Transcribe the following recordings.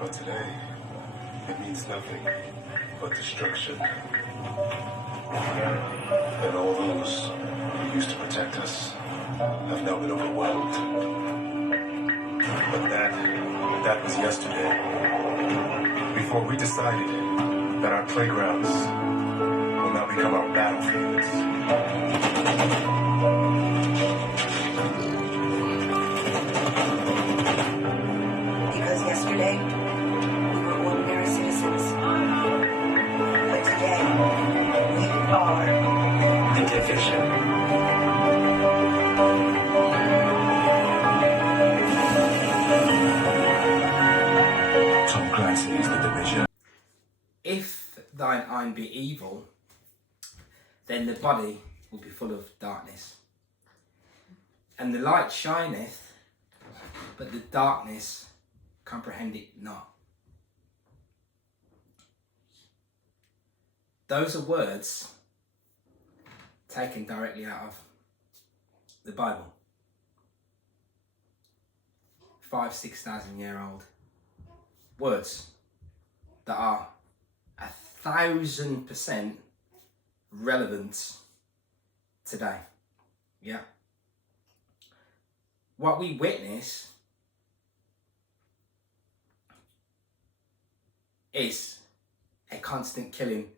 But today, it means nothing but destruction. And all those who used to protect us have now been overwhelmed. But that was yesterday. Before we decided that our playgrounds will now become our battlefields. Because yesterday, we were ordinary citizens. But today, we are the division. Tom Clancy's The Division. If thine eye be evil, then the body will be full of darkness. And the light shineth, but the darkness comprehend it not. Those are words taken directly out of the Bible. 5,000-6,000 year old words that are 1,000% relevant today. Yeah. What we witness is a constant killing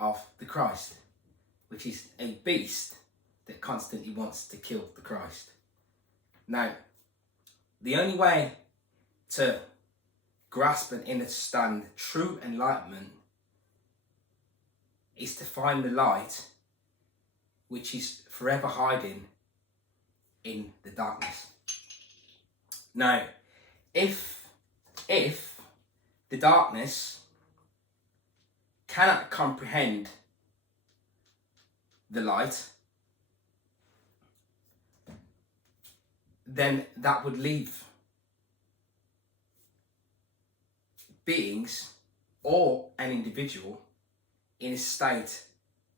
of the Christ, which is a beast that constantly wants to kill the Christ. Now, the only way to grasp and understand true enlightenment is to find the light which is forever hiding in the darkness. Now, if the darkness cannot comprehend the light, then that would leave beings or an individual in a state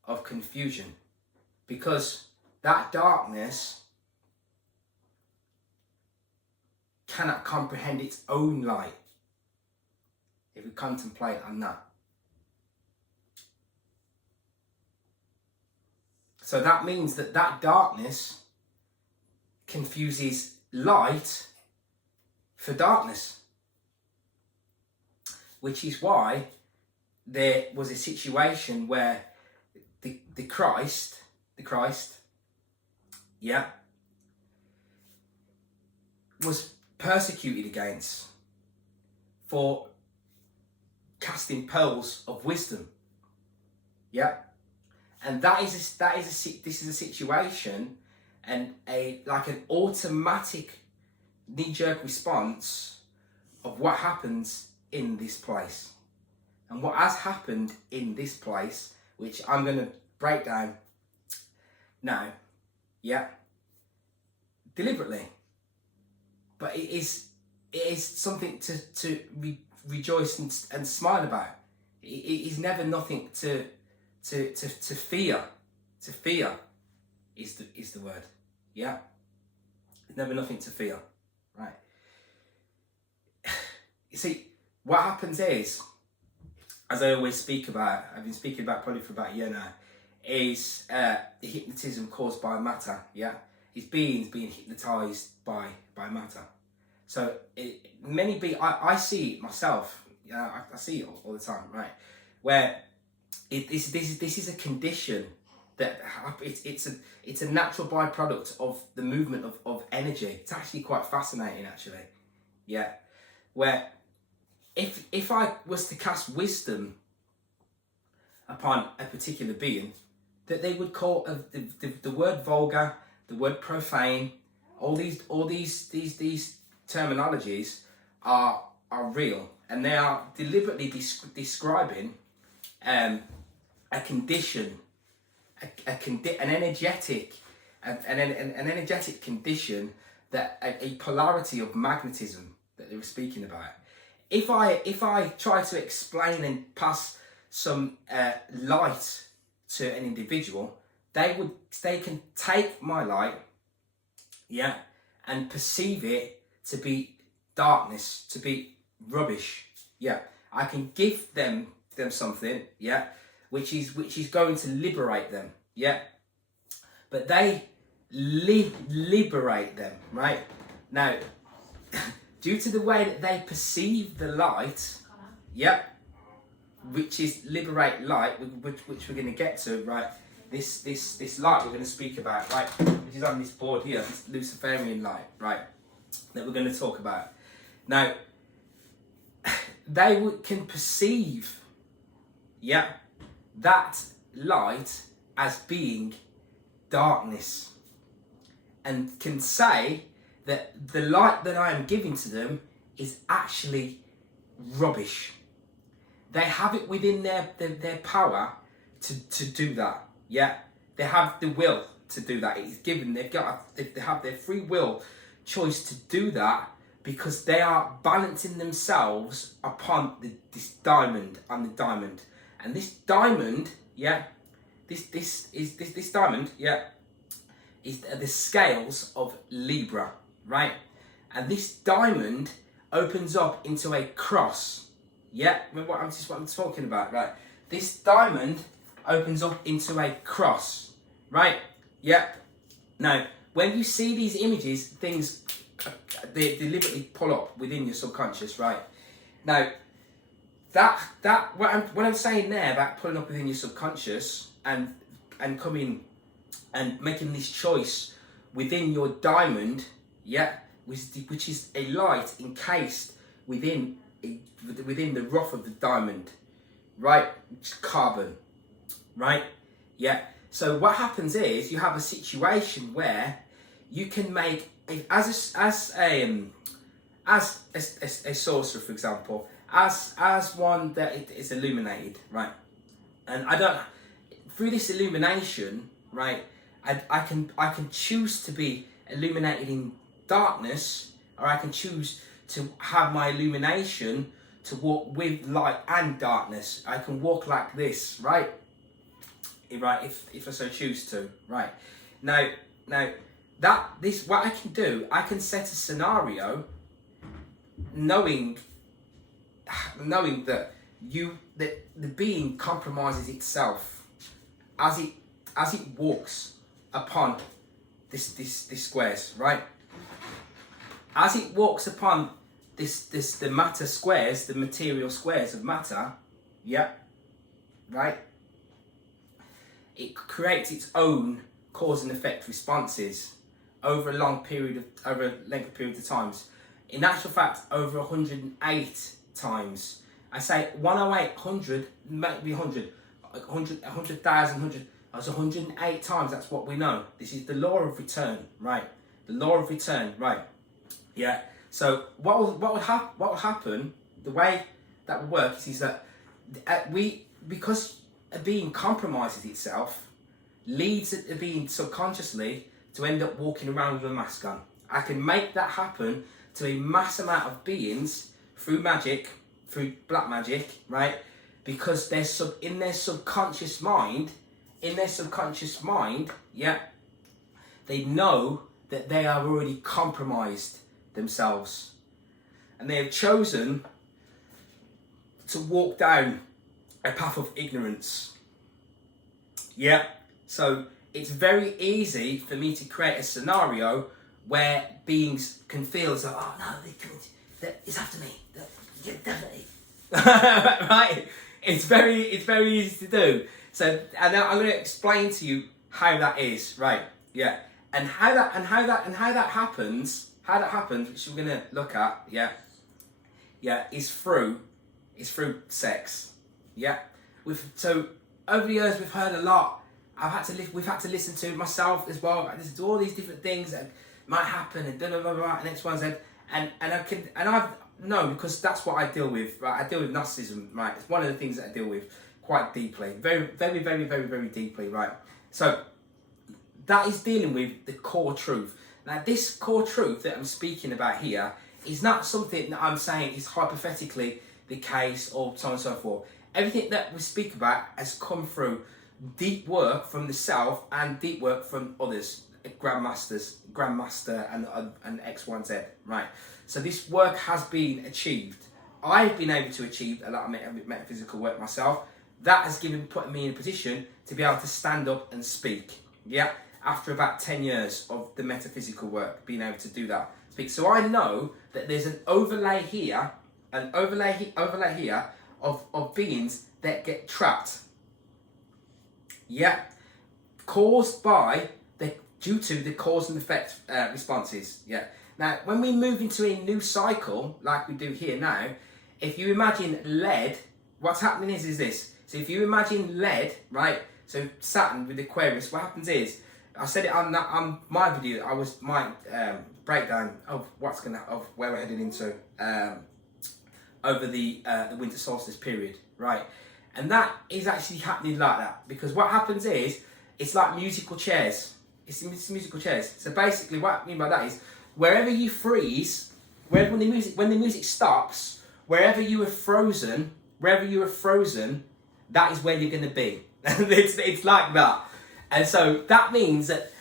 of confusion, because that darkness cannot comprehend its own light. If we contemplate on that. So that means that darkness confuses light for darkness. Which is why there was a situation where the Christ, yeah, was persecuted against for casting pearls of wisdom. Yeah. And this is a situation and like an automatic knee-jerk response of what happens in this place. And what has happened in this place, which I'm going to break down now, yeah, deliberately. But it is something to rejoice and smile about. It is never nothing to fear. To fear is the word. Yeah. There's never nothing to fear. Right. You see, what happens is, as I always speak about, I've been speaking about probably for about a year now, is the hypnotism caused by matter. Yeah. It's beings being hypnotized by matter. So I see it myself. Yeah, I see it all the time, right? Where this is a condition that it's a natural byproduct of the movement of energy. It's actually quite fascinating, actually. Yeah, where if I was to cast wisdom upon a particular being, that they would call the word vulgar, the word profane, all these terminologies are real, and they are deliberately describing a condition, an energetic condition, that a polarity of magnetism that they were speaking about. If I try to explain and pass some light to an individual, they can take my light, and perceive it to be darkness, to be rubbish, Yeah, I can give them something, yeah, which is going to liberate them, yeah. But they liberate them, right? Now, due to the way that they perceive the light, yeah, which is liberate light, which we're going to get to, right? This light we're going to speak about, right, which is on this board here, this Luciferian light, right, that we're going to talk about. Now, they can perceive, yeah, that light as being darkness, and can say that the light that I am giving to them is actually rubbish. They have it within their power to do that. Yeah, they have the will to do that. It's given. They have their free will choice to do that, because they are balancing themselves upon this diamond, and this diamond, yeah, this diamond, yeah, is the scales of Libra, right? And this diamond opens up into a cross. Yeah, remember what I'm talking about, right? This diamond opens up into a cross, right? Yeah. Now, when you see these images, things they deliberately pull up within your subconscious, right? Now, what I'm saying there about pulling up within your subconscious and coming and making this choice within your diamond, yeah, which is a light encased within the rough of the diamond, right? It's carbon, right? Yeah. So what happens is you have a situation where you can make as a sorcerer, for example, as one that is illuminated, right? And through this illumination, right, I can choose to be illuminated in darkness, or I can choose to have my illumination to walk with light and darkness. I can walk like this, right? Right, if I so choose to, right? Now what I can do, I can set a scenario, knowing that the being compromises itself as it walks upon this squares, right? As it walks upon the matter squares, the material squares of matter, yeah, right? It creates its own cause and effect responses over a length period of times. In actual fact, over 108 times. I say 108, 100, maybe 100, 100,000, 100. That's 108 times. That's what we know. This is the law of return, right? The law of return, right? Yeah. So what will happen? The way that will work is that because a being compromises itself, leads a being subconsciously to end up walking around with a mask on. I can make that happen to a mass amount of beings through magic, through black magic, right? Because they're in their subconscious mind, yeah, they know that they are already compromised themselves, and they have chosen to walk down a path of ignorance. Yeah, so it's very easy for me to create a scenario where beings can feel as though, oh no, it's after me. Yeah, definitely. Right? It's very easy to do. So, and now I'm going to explain to you how that is, right? Yeah, and how that happens, which we're going to look at, yeah, is through sex. Yeah, so over the years we've heard a lot. We've had to listen to myself as well. I listen to all these different things that might happen and blah blah blah, blah and X, Y, and Z, because that's what I deal with. Right, I deal with Gnosticism. Right, it's one of the things that I deal with quite deeply, very deeply. Right, so that is dealing with the core truth. Now, this core truth that I'm speaking about here is not something that I'm saying is hypothetically the case or so on and so forth. Everything that we speak about has come through deep work from the self and deep work from others, grandmaster and X, Y, and Z, right? So this work has been achieved I've been able to achieve a lot of metaphysical work myself. That has put me in a position to be able to stand up and speak. Yeah, after about 10 years of the metaphysical work, being able to do that, speak. So I know that there's an overlay here, of beings that get trapped. Yeah, caused by due to the cause and effect responses. Yeah. Now, when we move into a new cycle, like we do here now, if you imagine lead, what's happening is this. So if you imagine lead, right? So Saturn with Aquarius, what happens is, I said it on my video. My breakdown of of where we're heading into over the winter solstice period, right? And that is actually happening like that, because what happens is, it's like musical chairs. It's musical chairs. So basically, what I mean by that is, wherever you freeze, when the music stops, wherever you are frozen, that is where you're going to be. it's like that. And so that means that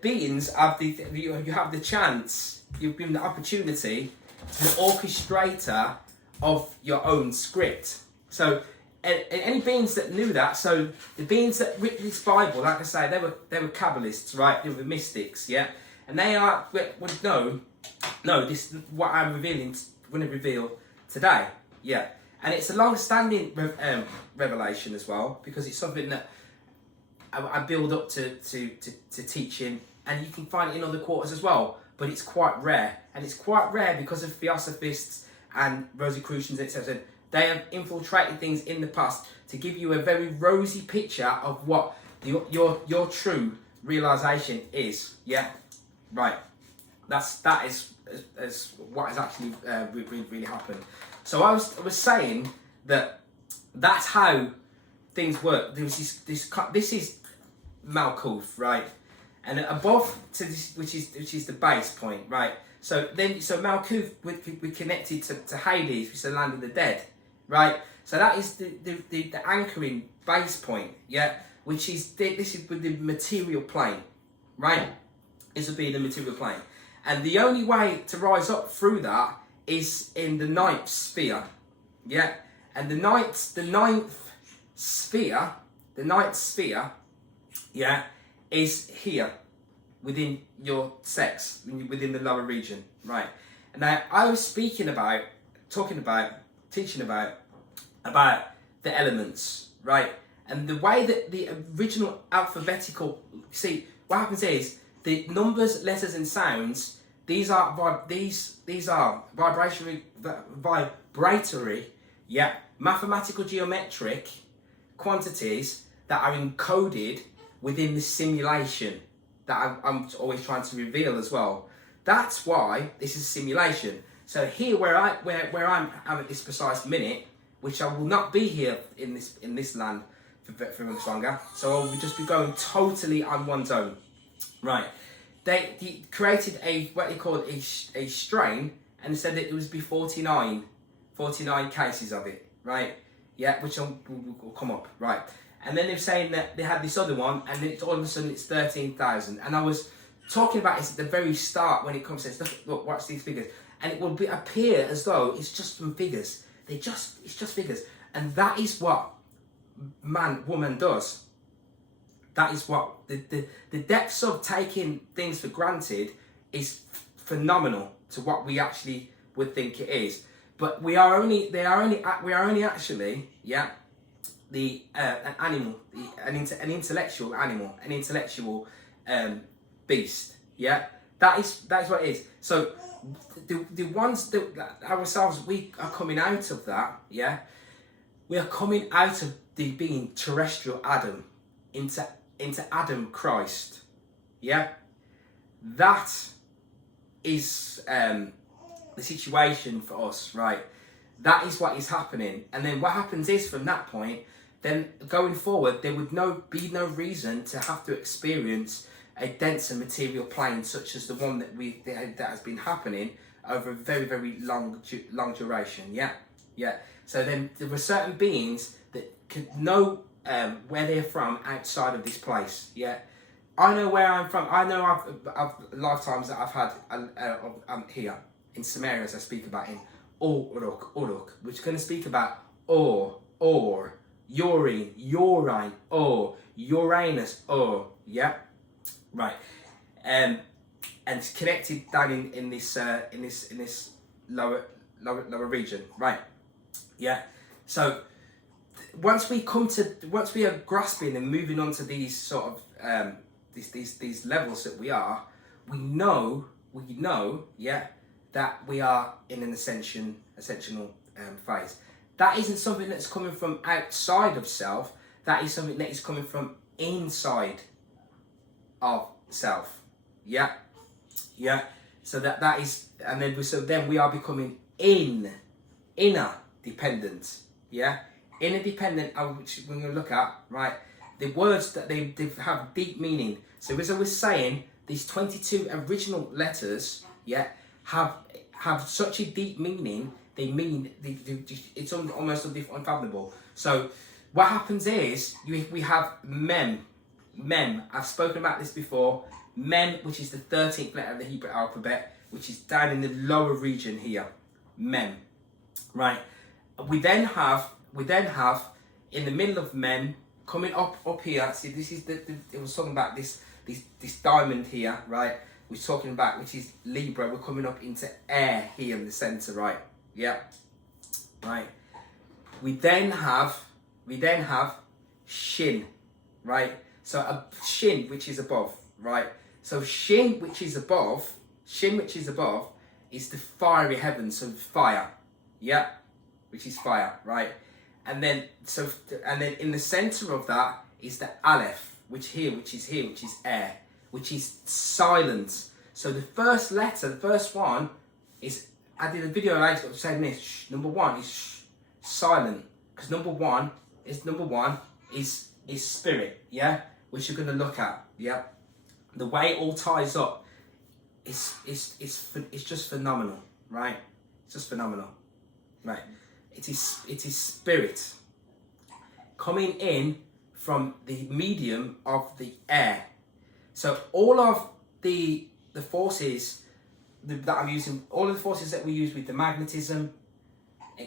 beings have you have the chance, you've been the opportunity to be the orchestrator of your own script. So any beings that knew that, so the beings that wrote this Bible, like I say, they were Kabbalists, right? They were mystics, yeah, and they would know this what I'm going to reveal today, yeah, and it's a long-standing revelation as well, because it's something that I build up to teaching, and you can find it in other quarters as well, but it's quite rare, and it's quite rare because of Theosophists and Rosicrucians, etc. They have infiltrated things in the past to give you a very rosy picture of what your true realization is. Yeah, right. That is what has actually really happened. So I was saying that's how things work. This is Malkuth, right? And above to this, which is the base point, right? So Malkuth we connected to Hades, which is the land of the dead, right? So that is the anchoring base point, yeah, which is this is with the material plane, right? This would be the material plane, and the only way to rise up through that is in the ninth sphere, yeah, and the ninth sphere, yeah, is here within your sex, within the lower region, right? And now I was teaching about the elements, right? And the way that the original alphabetical, see, what happens is the numbers, letters, and sounds. These are vibratory, yeah, mathematical geometric quantities that are encoded within the simulation that I'm always trying to reveal as well. That's why this is a simulation. So here, where I'm at this precise minute, which I will not be here in this land for much longer. So I will just be going totally on one zone, right? They created what they called a strain, and said that it was be 49 cases of it, right? Yeah, which will come up, right? And then they're saying that they had this other one, and then all of a sudden it's 13,000. And I was talking about this at the very start when it comes to stuff. Look, watch these figures, and it will appear as though it's just some figures. It's just figures, and that is what woman does. That is what the depths of taking things for granted is phenomenal to what we actually would think it is. But we are only actually, yeah, an animal, an intellectual animal, an intellectual beast. Yeah, that is what it is. So the ones that ourselves, we are coming out of that. Yeah, we are coming out of the being terrestrial Adam into Adam Christ. Yeah, that is the situation for us, right? That is what is happening. And then what happens is, from that point, then going forward, there would be no reason to have to experience a denser material plane such as the one that has been happening over a very, very long duration. Yeah. So then there were certain beings that could know where they're from outside of this place. Yeah, I know where I'm from. I know I've lifetimes that I've had here in some areas I speak about in Uruk. We're going to speak about or, urine, urine, or, Uranus, or, yeah, right, and it's connected down in this lower region, right, yeah. So once we are grasping and moving on to these sort of these levels that we know, yeah, that we are in an ascensional phase. That isn't something that's coming from outside of self. That is something that is coming from inside of self. Yeah, yeah. So that is, and then we are becoming inner dependent. Yeah, inner dependent, which we're going to look at, right? The words that they have deep meaning. So as I was saying, these 22 original letters, yeah, have such a deep meaning. They mean it's almost unfathomable. So what happens is we have mem. I've spoken about this before. Mem, which is the 13th letter of the Hebrew alphabet, which is down in the lower region here. Mem, right? We then have in the middle of Mem, coming up here. See, this is it was talking about this diamond here, right? We're talking about, which is Libra. We're coming up into air here in the center, right? Yeah, right. We then have Shin, right? So a Shin, which is above, right? So Shin, which is above, is the fiery heavens, so fire, yeah, which is fire, right? And then in the center of that is the Aleph, which is air, which is silence. So the first letter, the first one is, I did a video later saying this, number one is silent, because number one is spirit, yeah, which you're going to look at, yeah. The way it all ties up is just phenomenal, right? It's just phenomenal, right? It is spirit coming in from the medium of the air. So all of the forces that I'm using, all of the forces that we use with the magnetism,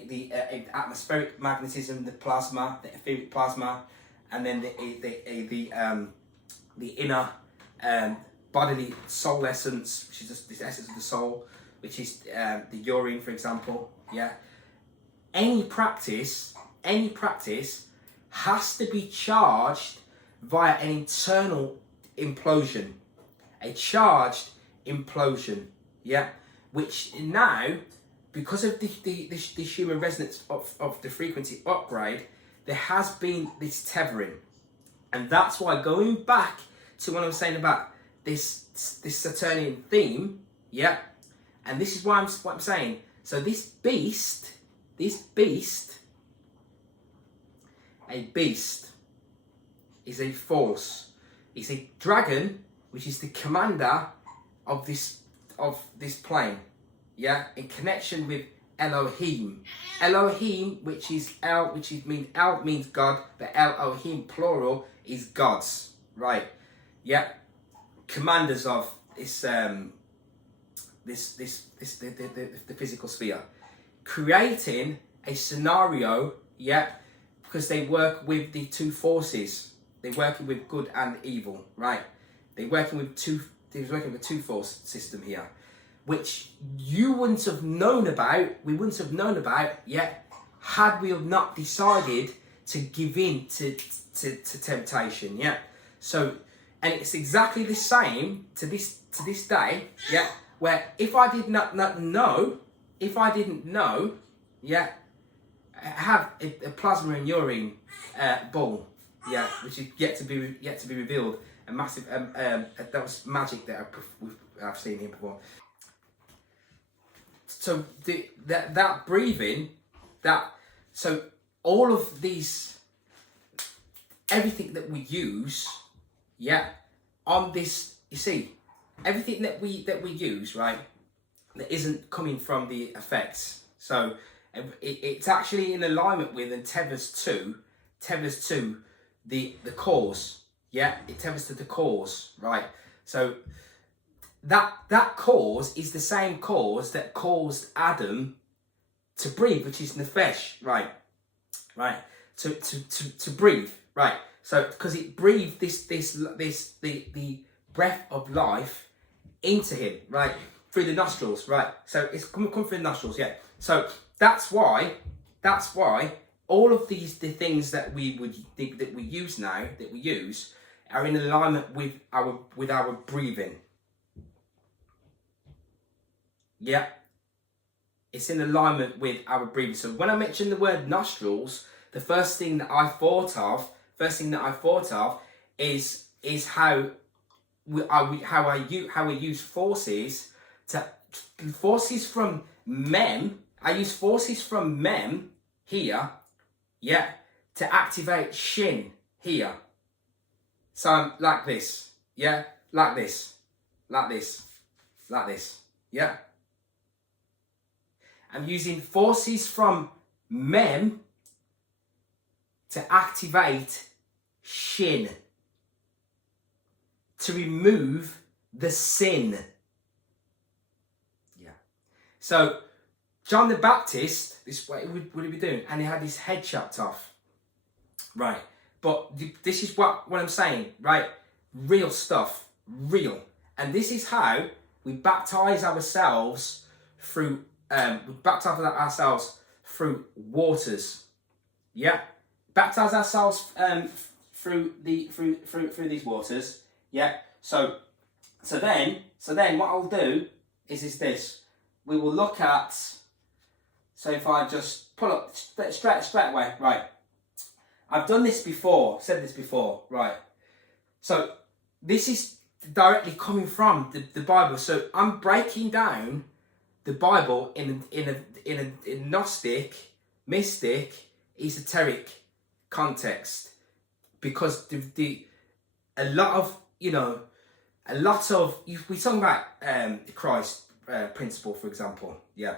the atmospheric magnetism, the plasma, the etheric plasma, and then the inner bodily soul essence, which is just the essence of the soul, which is the urine, for example. Yeah. Any practice has to be charged via an internal implosion, a charged implosion. Yeah, which now, because of the human resonance of the frequency upgrade, there has been this tethering, and that's why, going back to what I was saying about this Saturnian theme, yeah, and this is why what I'm saying. So this beast, a beast is a force. It's a dragon, which is the commander of this plane, yeah, in connection with Elohim, which means God, but Elohim plural is gods, right? Yeah, commanders of this the physical sphere, creating a scenario, yeah, because they work with the two forces. They're working with good and evil, right? They're working with two force system here, which you wouldn't have known about, we wouldn't have known about yet, had we have not decided to give in to temptation, yeah. So, and it's exactly the same to this day, yeah, where if I did not know, yeah, I have a plasma and urine ball, yeah, which is yet to be revealed. A massive that was magic that I've seen here before. So that breathing, so all of these, everything that we use, yeah, on this, you see, everything that we use, right, that isn't coming from the effects. So it's actually in alignment with and tethers to the cause. Yeah, it tethers to the cause, right? So that cause is the same cause that caused Adam to breathe, which is nefesh, right? To breathe, right? So because it breathed the breath of life into him, right, through the nostrils, right? So it's come through the nostrils, yeah. So that's why all of the things that we use now, that we use, are in alignment with our breathing. Yeah, it's in alignment with our breathing. So when I mentioned the word nostrils, the first thing that I thought of is how we use forces from mem. I use forces from mem here, yeah, to activate shin here. So I'm like this, yeah, like this, yeah. I'm using forces from mem to activate shin, to remove the sin. Yeah. So John the Baptist, this is what he would be doing, and he had his head chopped off. Right. But this is what I'm saying, right? Real stuff, real. And this is how we baptize ourselves through waters. Yeah. Baptize ourselves through these waters. Yeah. So then what I'll do is this. We will look at, so if I just pull up straight away, right. I've done this before, said this before, right. So this is directly coming from the Bible. So I'm breaking down the Bible in a Gnostic, mystic, esoteric context, because a lot of we talk about the Christ principle, for example. Yeah.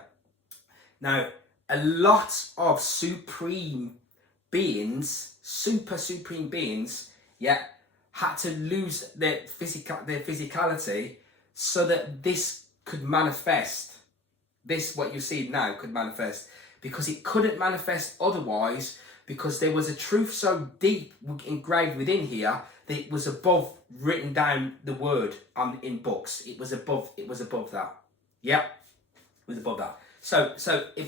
Now, a lot of supreme beings, supreme beings, yeah, had to lose their physicality so that this could manifest. This, what you see now, could manifest, because it couldn't manifest otherwise, because there was a truth so deep engraved within here that it was above written down the word in books. It was above that. Yeah, it was above that.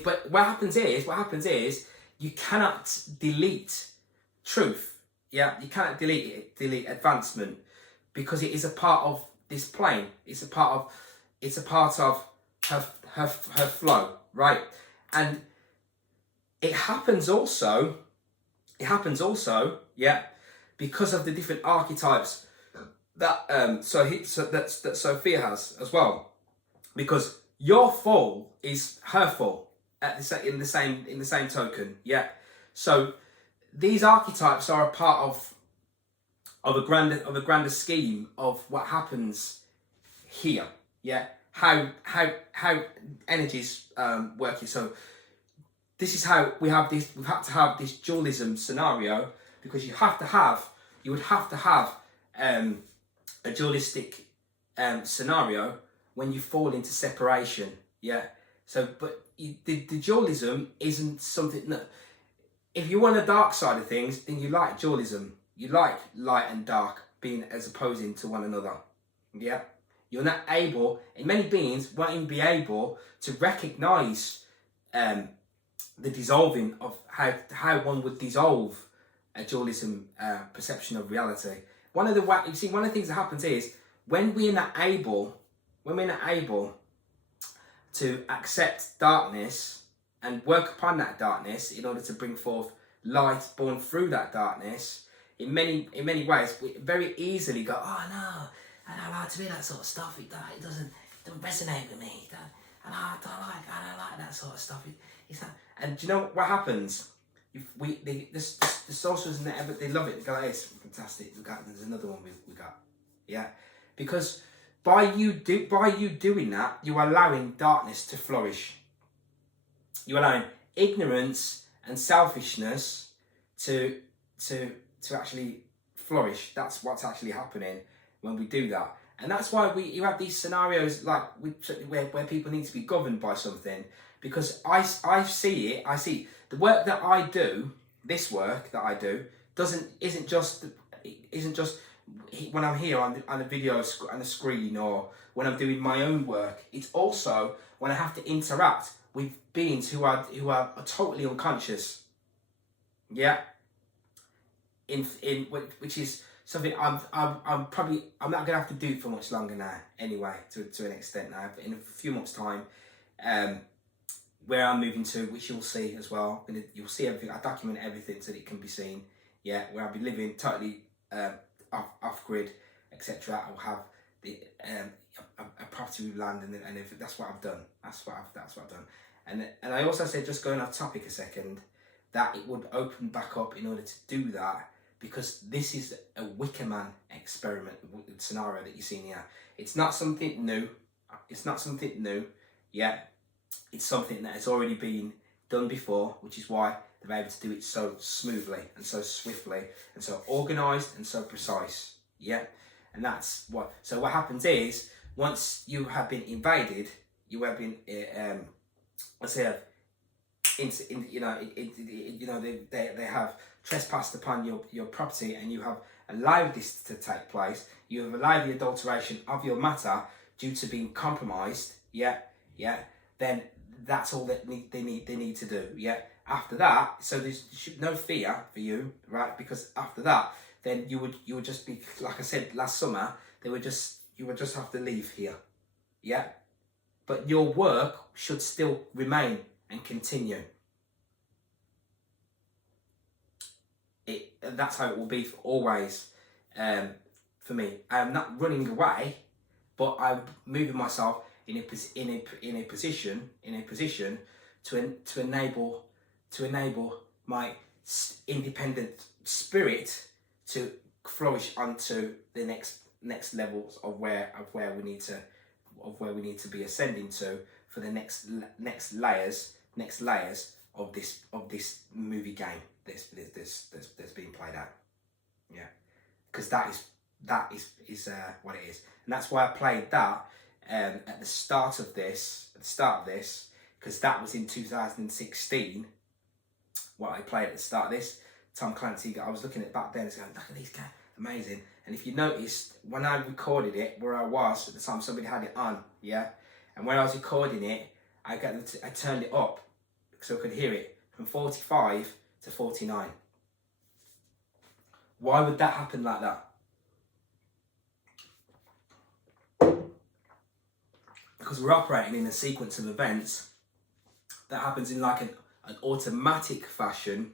But what happens is you cannot delete truth. Yeah, you cannot delete advancement, because it is a part of this plane. It's a part of her flow, right? And it happens also, yeah, because of the different archetypes that Sophia has as well, because your fall is her fall in the same token, yeah. So these archetypes are a part of a grander scheme of what happens here, yeah. How energies working. So this is how we've had to have this dualism scenario, because you would have to have a dualistic scenario when you fall into separation, yeah. So, but the dualism isn't something that, if you want a dark side of things, then you like dualism. You like light and dark being as opposing to one another, yeah. You're not able, and many beings won't even be able to recognise the dissolving of how one would dissolve a dualism perception of reality. One of the things that happens is when we're not able to accept darkness and work upon that darkness in order to bring forth light born through that darkness, in many ways, we very easily go, oh no, I don't like to be that sort of stuff. It doesn't resonate with me. I don't like that sort of stuff. It's not. And do you know what happens? The sorcerers and they love it. They go, hey, it's fantastic. There's another one we got. Yeah, because by you doing that, you're allowing darkness to flourish. You're allowing ignorance and selfishness to actually flourish. That's what's actually happening when we do that. And that's why you have these scenarios like where people need to be governed by something, because I see it. I see the work that I do. This work that I do isn't just when I'm here on the video on the screen, or when I'm doing my own work. It's also when I have to interact with beings who are totally unconscious. Yeah. Which is something I'm not gonna have to do for much longer now. Anyway, to an extent now. But in a few months' time, where I'm moving to, which you'll see as well. You'll see everything. I document everything so that it can be seen. Yeah, where I'll be living totally off grid, etc. I'll have a property with land, and if that's what I've done. That's what I've done. And I also said, just going off topic a second, that it would open back up in order to do that, because this is a Wicker Man experiment scenario that you're seeing here. It's not something new. Yeah, it's something that has already been done before, which is why they're able to do it so smoothly and so swiftly and so organised and so precise. Yeah, and that's what. So what happens is, once you have been invaded, you have been, let's say, they have trespassed upon your property, and you have allowed this to take place. You have allowed the adulteration of your matter due to being compromised. Yeah. Then that's all that they need to do. Yeah. After that, so there's no fear for you, right? Because after that, then you would just be, like I said last summer, you would just have to leave here. Yeah. But your work should still remain and continue. That's how it will be for always. For me, I'm not running away, but I'm moving myself in a position to enable my independent spirit to flourish onto the next levels of where we need to be ascending to, for the next layers of this movie game that's being played out. Yeah, because that is what it is, and that's why I played that at the start of this, because that was in 2016. What I played at the start of this, Tom Clancy. I was looking at it back then, and going, look at these guys, amazing. And if you noticed, when I recorded it, where I was at the time, somebody had it on, yeah. And when I was recording it, I turned it up so I could hear it from 45 to 49. Why would that happen like that? Because we're operating in a sequence of events that happens in like an automatic fashion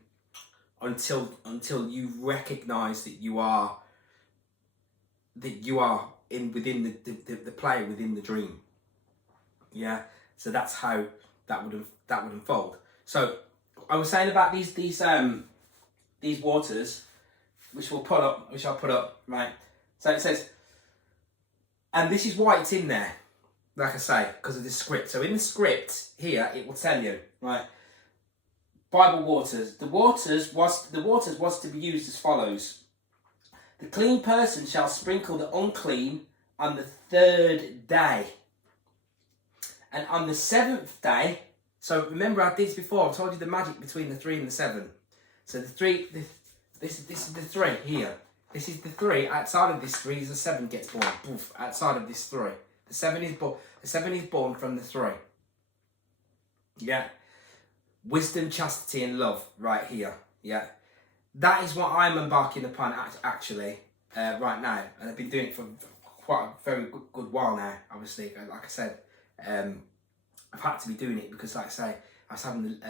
until you recognise that you are within the player within the dream. Yeah, so that's how that would unfold. So I was saying about these waters, which I'll put up, right? So it says, and this is why it's in there, like I say, because of the script. So in the script here, it will tell you, right? Bible waters. The waters was to be used as follows: the clean person shall sprinkle the unclean on the 3rd day, and on the 7th day. So remember, I did this before. I told you the magic between the 3 and the 7. So this is the 3 here. This is the 3. Outside of this 3 is the 7 gets born. Poof, outside of this 3, the 7 is born. The 7 is born from the 3. Yeah. Wisdom, chastity, and love, right here. Yeah. That is what I'm embarking upon actually right now, and I've been doing it for quite a very good while now. Obviously, like I said, I've had to be doing it because, like I say, I was having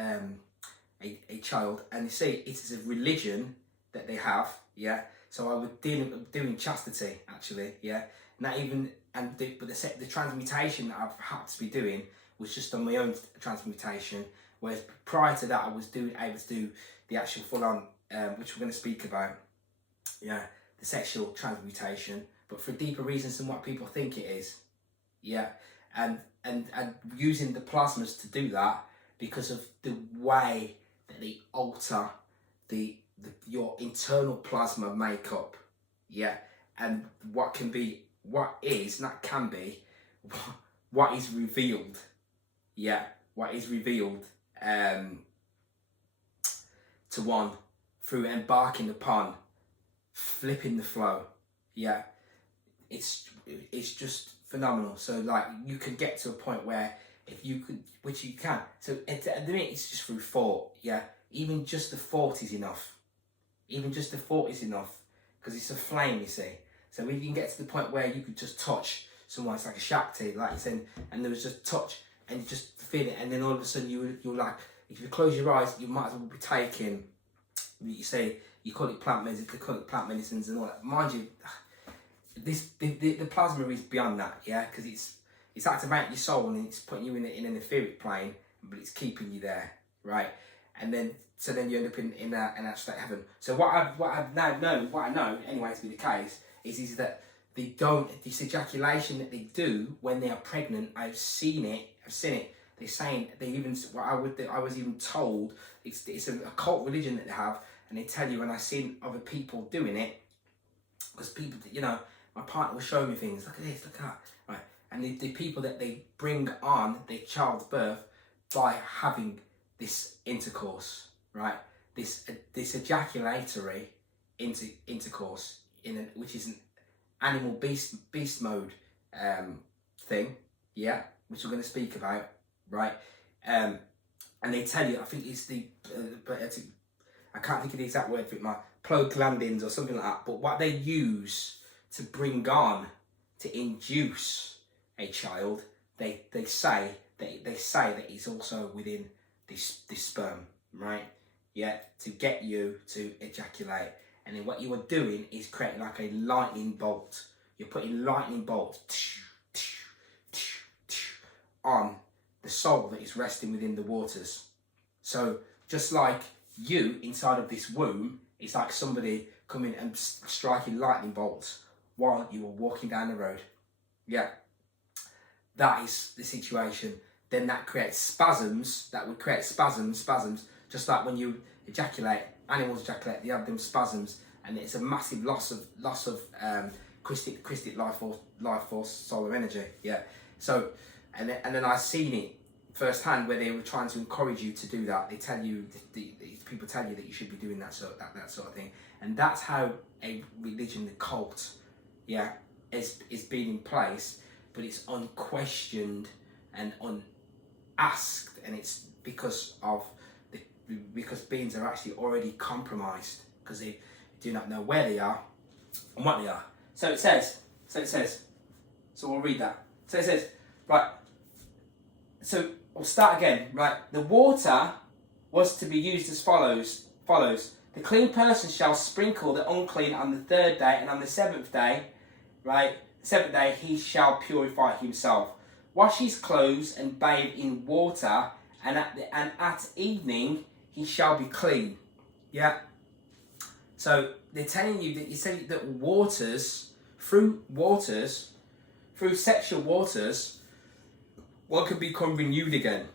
a child, and you see, it is a religion that they have. Yeah. So I was doing chastity actually. Yeah. Not even but the transmutation that I've had to be doing was just on my own transmutation. Whereas prior to that, I was able to do the actual full-on, which we're going to speak about, yeah, the sexual transmutation, but for deeper reasons than what people think it is, yeah, and using the plasmas to do that because of the way that they alter your internal plasma makeup, yeah, and what is revealed, yeah. what is revealed to one through embarking upon flipping the flow. Yeah, it's just phenomenal. So like you can get to a point where if you could, which you can. So at the minute it's just through thought. Yeah, even just the thought is enough. Even just the thought is enough because it's a flame, you see. So if you can get to the point where you could just touch someone, it's like a Shakti, like you said, and there was just touch and you just feel it, and then all of a sudden you're like, if you close your eyes, you might as well be taking, you say, you call it plant medicine, you call it plant medicines and all that. Mind you, the plasma is beyond that, yeah, because it's activating your soul and it's putting you in an etheric plane, but it's keeping you there, right? And then so then you end up in that state of heaven. So what I know anyway to be the case is that they don't, this ejaculation that they do when they are pregnant, I've seen it. They're saying they even, I was even told it's a cult religion that they have, and they tell you, and I've seen other people doing it, because people, you know, my partner was showing me things, look at this, look at that, right? And the people that they bring on their child's birth by having this intercourse, right? This ejaculatory intercourse which is an animal beast mode thing, yeah, which we're going to speak about, right? And they tell you, I think it's I can't think of the exact word for it, my prostaglandins or something like that. But what they use to bring on, to induce a child, they say that it's also within this sperm, right? Yeah, to get you to ejaculate. And then what you are doing is creating like a lightning bolt. You're putting lightning bolts on the soul that is resting within the waters. So just like you inside of this womb, it's like somebody coming and striking lightning bolts while you are walking down the road. Yeah, that is the situation. Then that creates spasms. That would create spasms. Just like when you ejaculate, animals ejaculate, they have them spasms, and it's a massive loss of Christic life force, solar energy. Yeah. So, and then I've seen it firsthand where they were trying to encourage you to do that. They tell you, people tell you that you should be doing that sort of thing, and that's how a religion, the cult, yeah, is being in place, but it's unquestioned and unasked, and it's because beings are actually already compromised because they do not know where they are and what they are. So it says. So we'll read that. So it says, right. So we'll start again, right? The water was to be used as follows. The clean person shall sprinkle the unclean on the third day, and on the seventh day, right? The seventh day he shall purify himself. Wash his clothes and bathe in water, and at evening he shall be clean. Yeah. So they're telling you that you say that through sexual waters, one can become renewed again.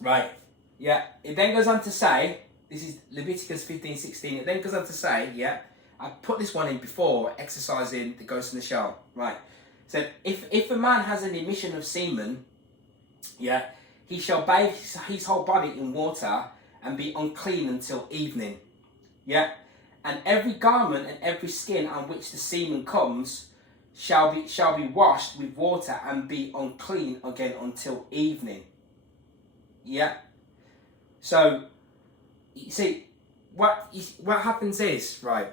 Right. Yeah. It then goes on to say, this is Leviticus 15:16. It then goes on to say, yeah, I put this one in before, exercising the ghost in the shell. Right. So if a man has an emission of semen, yeah, he shall bathe his whole body in water and be unclean until evening. Yeah. And every garment and every skin on which the semen comes shall be washed with water and be unclean again until evening. Yeah. So you see what happens is, right,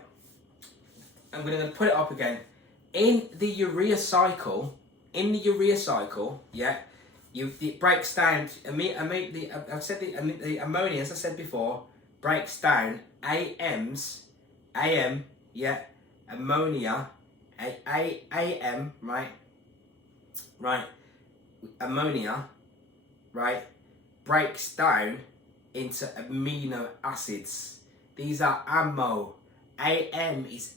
I'm going to put it up again. In the urea cycle, yeah, it breaks down. I've said the ammonia, as I said before, breaks down AM, yeah, ammonia, AM, right, ammonia, right, breaks down into amino acids. These are ammo. AM is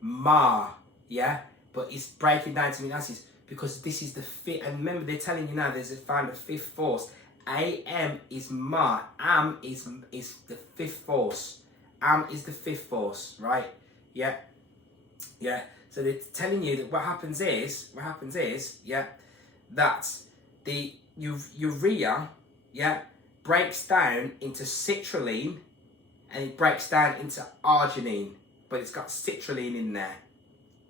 ma, yeah, but it's breaking down to amino acids because this is the fifth. And remember, they're telling you now there's found a fifth force. AM is ma. Am is the fifth force. Am is the fifth force, right? Yeah, yeah. So they're telling you that what happens is, yeah, that urea, yeah, breaks down into citrulline, and it breaks down into arginine, but it's got citrulline in there,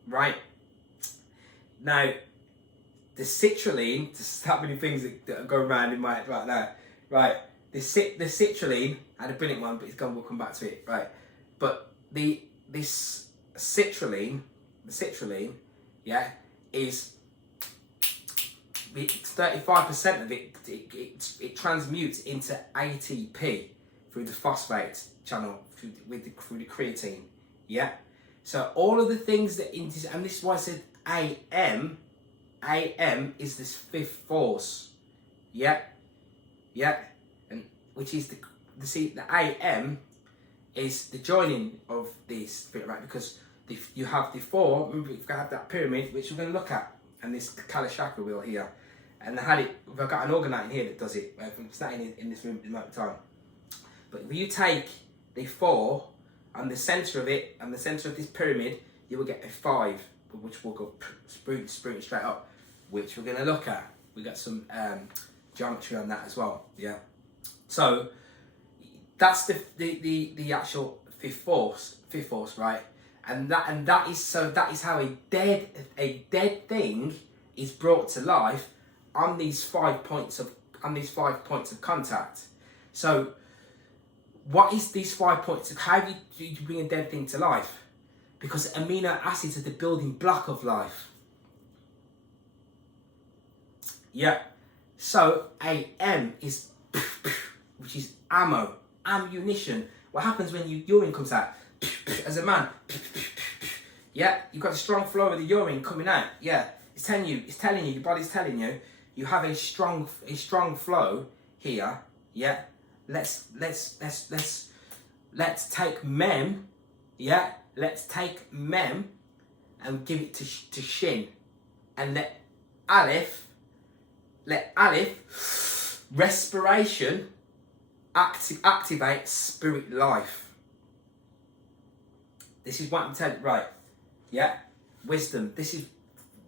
right? Now, the citrulline, there's that many things that are going around in my head right now, right? The citrulline, I had a brilliant one, but it's gone. We'll come back to it, right? But this citrulline, yeah, is 35% of it transmutes into ATP through the phosphate channel through the creatine, yeah. So all of the things that and this is why I said AM is this fifth force, yeah, and which is the AM is the joining of these, right? Because you have the four. Remember, you've got to have that pyramid, which we're going to look at, and this Kala chakra wheel here, and I've got an orgonite in here that does it. It's not in this room at the moment of time. But if you take the 4 and the center of it, and the center of this pyramid, you will get a 5, which will go sprouting straight up, which we're going to look at. We got some geometry on that as well, yeah. So that's the actual fifth force, right? And that is how a dead thing is brought to life on these 5 points of contact. So what is these 5 points? How do you bring a dead thing to life? Because amino acids are the building block of life. Yeah. So AM is, which is ammunition. What happens when urine comes out? As a man, yeah, you've got a strong flow of the urine coming out. Yeah, it's telling you, your body's telling you, you have a strong flow here. Yeah, let's take mem. Yeah, let's take mem and give it to shin, and let aleph respiration activate spirit life. This is what I'm telling you, right? Yeah, wisdom. This is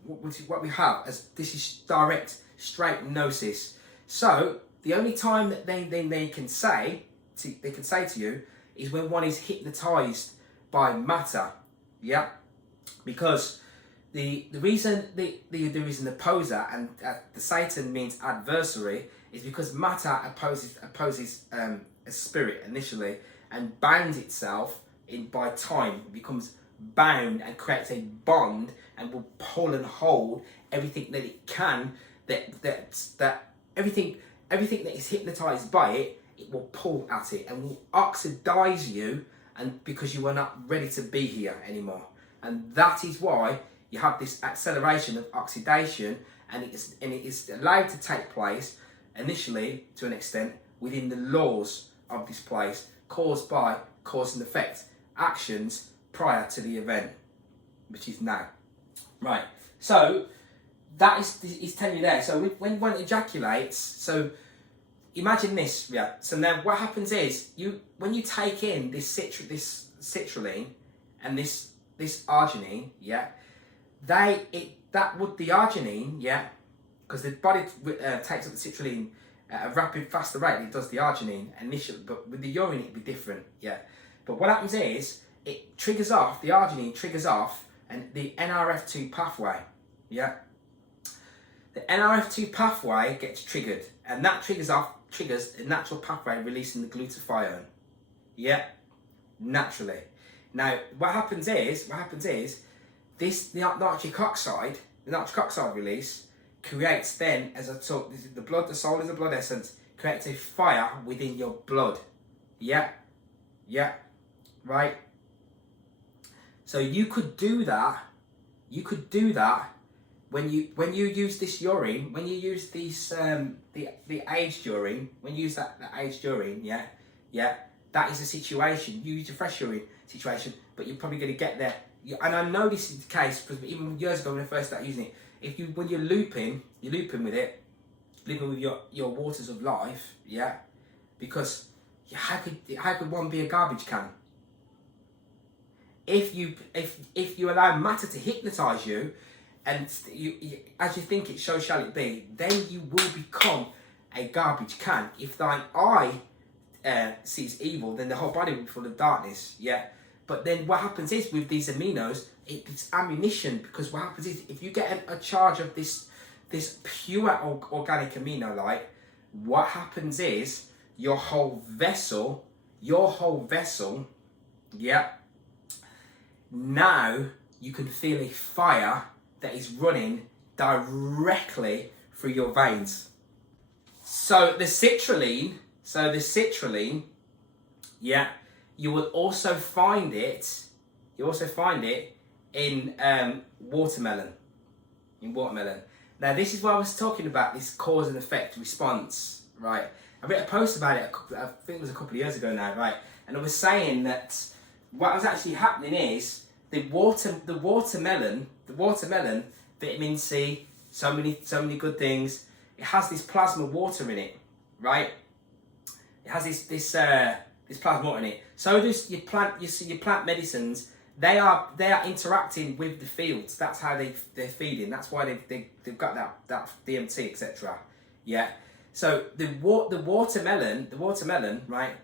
what we have as this is direct, straight gnosis. So the only time that they can say to you is when one is hypnotized by matter, yeah. Because the reason there is an opposer and the Satan means adversary is because matter opposes a spirit initially and binds itself in by time. It becomes bound and creates a bond and will pull and hold everything that it can, that everything that is hypnotized by it will pull at it and will oxidize you, and because you are not ready to be here anymore. And that is why you have this acceleration of oxidation, and it is allowed to take place initially to an extent within the laws of this place, caused by cause and effect actions prior to the event, which is now. Right, so that is telling you there. So when one ejaculates, so imagine this, yeah. So now what happens is when you take in this citrulline and this arginine, yeah, the arginine, yeah, because the body takes up the citrulline at a rapid, faster rate. It does the arginine initially, but with the urine it'd be different, yeah. But what happens is it triggers off, the arginine triggers off, and the NRF2 pathway, yeah. The NRF2 pathway gets triggered, and that triggers the natural pathway releasing the glutathione, yeah, naturally. Now, what happens is the nitric oxide release creates then, as I talked, the soul is the blood essence, creates a fire within your blood, yeah, right. So you could do that when you use this urine, when you use these the aged urine, when you use the aged urine, yeah, that is a situation. You use a fresh urine situation, but you're probably going to get there. And I know this is the case because even years ago when I first started using it, when you're looping with it, looping with your waters of life, yeah, because how could one be a garbage can? If you allow matter to hypnotize you, and as you think it, so shall it be. Then you will become a garbage can. If thine eye sees evil, then the whole body will be full of darkness. Yeah. But then what happens is with these aminos, it's ammunition, because what happens is if you get a charge of this pure organic amino light, what happens is your whole vessel, yeah, now you can feel a fire that is running directly through your veins. So the citrulline, yeah, you will also find it. In watermelon. Now this is what I was talking about, this cause and effect response, right? I read a post about it, I think it was a couple of years ago now, right? And I was saying that what was actually happening is the watermelon, vitamin C, so many good things. It has this plasma water in it, right? It has this plasma water in it. So does your plant medicines. They are interacting with the fields. That's how they're feeding. That's why they've got that DMT, etc. Yeah. So the watermelon, right?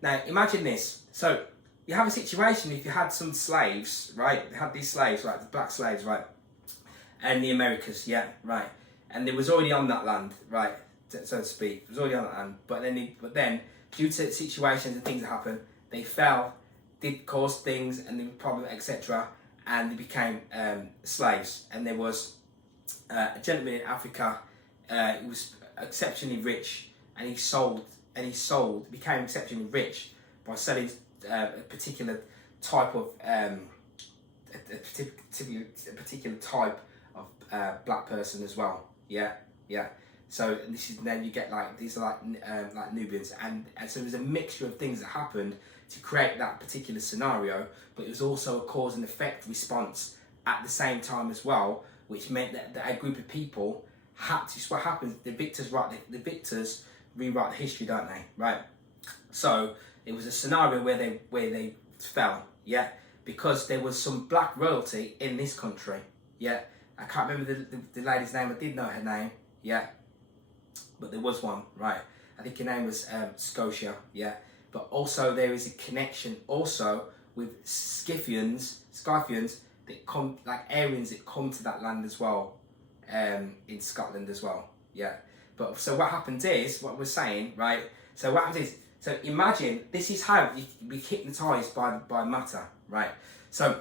Now imagine this. So you have a situation, if you had some slaves, right? They had these slaves, right? The black slaves, right? And the Americas, yeah, right. And they was already on that land, right? So to speak, it was already on that land. But then due to situations and things that happened, they fell. Did cause things and the problem, etc., and they became slaves. And there was a gentleman in Africa. He was exceptionally rich, and he became exceptionally rich by selling a particular type of a particular type of black person as well. Yeah. So this is, then you get these are like Nubians, and so there's a mixture of things that happened to create that particular scenario, but it was also a cause and effect response at the same time as well, which meant that a group of people had to. So what happens? The victors rewrite the history, don't they? Right. So it was a scenario where they fell, yeah, because there was some black royalty in this country, yeah. I can't remember the lady's name. I did know her name, yeah, but there was one, right? I think her name was Scotia, yeah. But also there is a connection also with Scythians that come, like Aryans that come to that land as well, in Scotland as well, yeah. But so what happens is, what we're saying, right? So what happens is, so imagine this is how you can be hypnotized by matter, right? So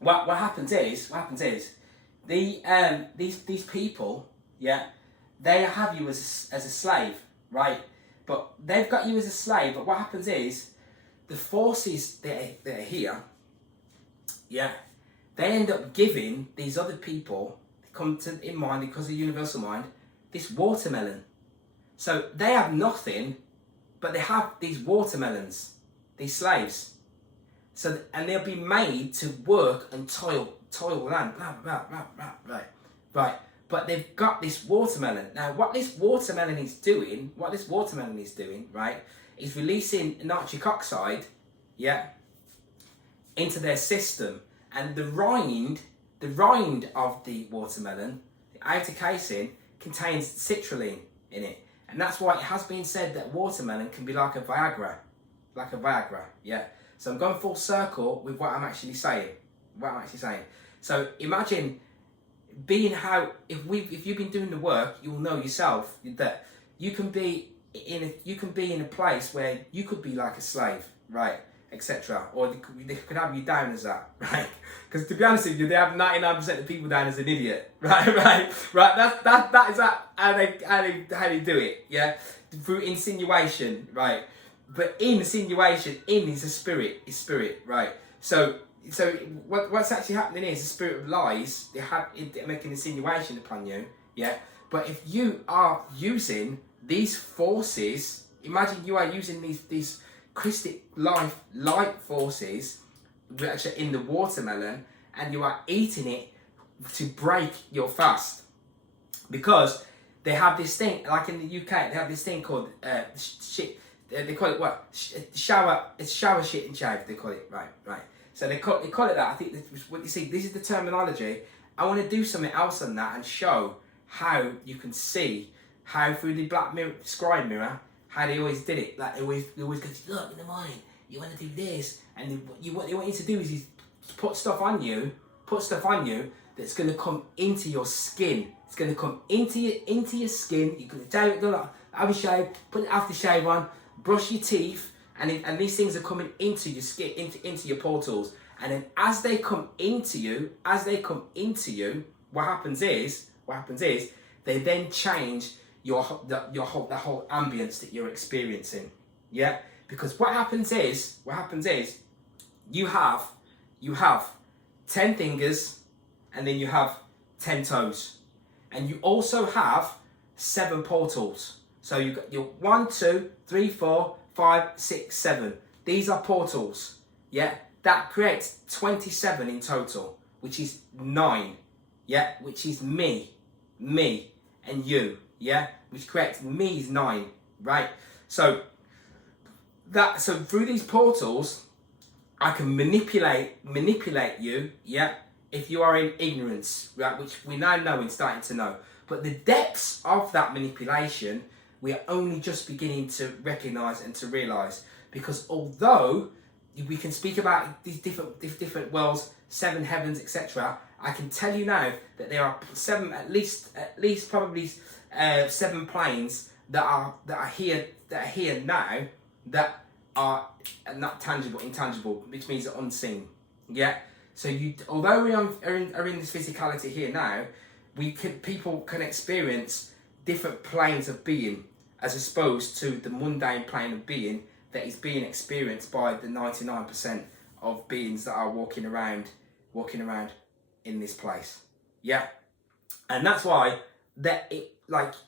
what happens is these people, yeah, they have you as a slave, right? But they've got you as a slave. But what happens is the forces that are here, yeah, they end up giving these other people, they come to in mind because of universal mind, this watermelon. So they have nothing, but they have these watermelons, these slaves. So, and they'll be made to work and toil land, right. But they've got this watermelon. Now, what this watermelon is doing, right, is releasing nitric oxide, yeah, into their system. And the rind of the watermelon, the outer casing, contains citrulline in it. And that's why it has been said that watermelon can be like a Viagra, yeah. So I'm going full circle with what I'm actually saying. So imagine being how, if you've been doing the work, you'll know yourself that you can be in a place where you could be like a slave, right, etc. Or they could have you down as that, right? Because to be honest with you, they have 99% of people down as an idiot, right. That is how they do it, yeah, through insinuation, right. But insinuation, is a spirit, right. So what's actually happening is the spirit of lies. They're making insinuation upon you, yeah. But if you are using these forces, imagine you are using these Christic light forces, which are in the watermelon, and you are eating it to break your fast, because they have this thing, like in the UK, they have this thing called shit. They call it what? Shower shit and shave. They call it, right. So they call it that. I think what you see. This is the terminology I want to do something else on that and show how you can see how through the black mirror, scribe mirror, how they always did it. Like they always go, look, in the morning, you want to do this, and what they want you to do is put stuff on you that's going to come into your skin. It's going to come into your skin. You're going to have a shave, put an aftershave on, brush your teeth, and these things are coming into your skin, into your portals. And then as they come into you, what happens is they then change the whole ambience that you're experiencing. Yeah, because what happens is you have 10 fingers, and then you have 10 toes, and you also have 7 portals. So you got your 1, 2, 3, 4, 5, 6, 7. These are portals. Yeah, that creates 27 in total, which is 9. Yeah, which is me, and you. Yeah, which creates me is 9. Right. So through these portals, I can manipulate you. Yeah. If you are in ignorance, right, which we now know and starting to know. But the depths of that manipulation, we are only just beginning to recognise and to realise. Because although we can speak about these different worlds, 7 heavens, etc., I can tell you now that there are 7, at least probably 7 planes that are here now that are not tangible, intangible, which means unseen. Yeah. So although we are in this physicality here now, people can experience different planes of being, as opposed to the mundane plane of being that is being experienced by the 99% of beings that are walking around in this place. Yeah, and that's why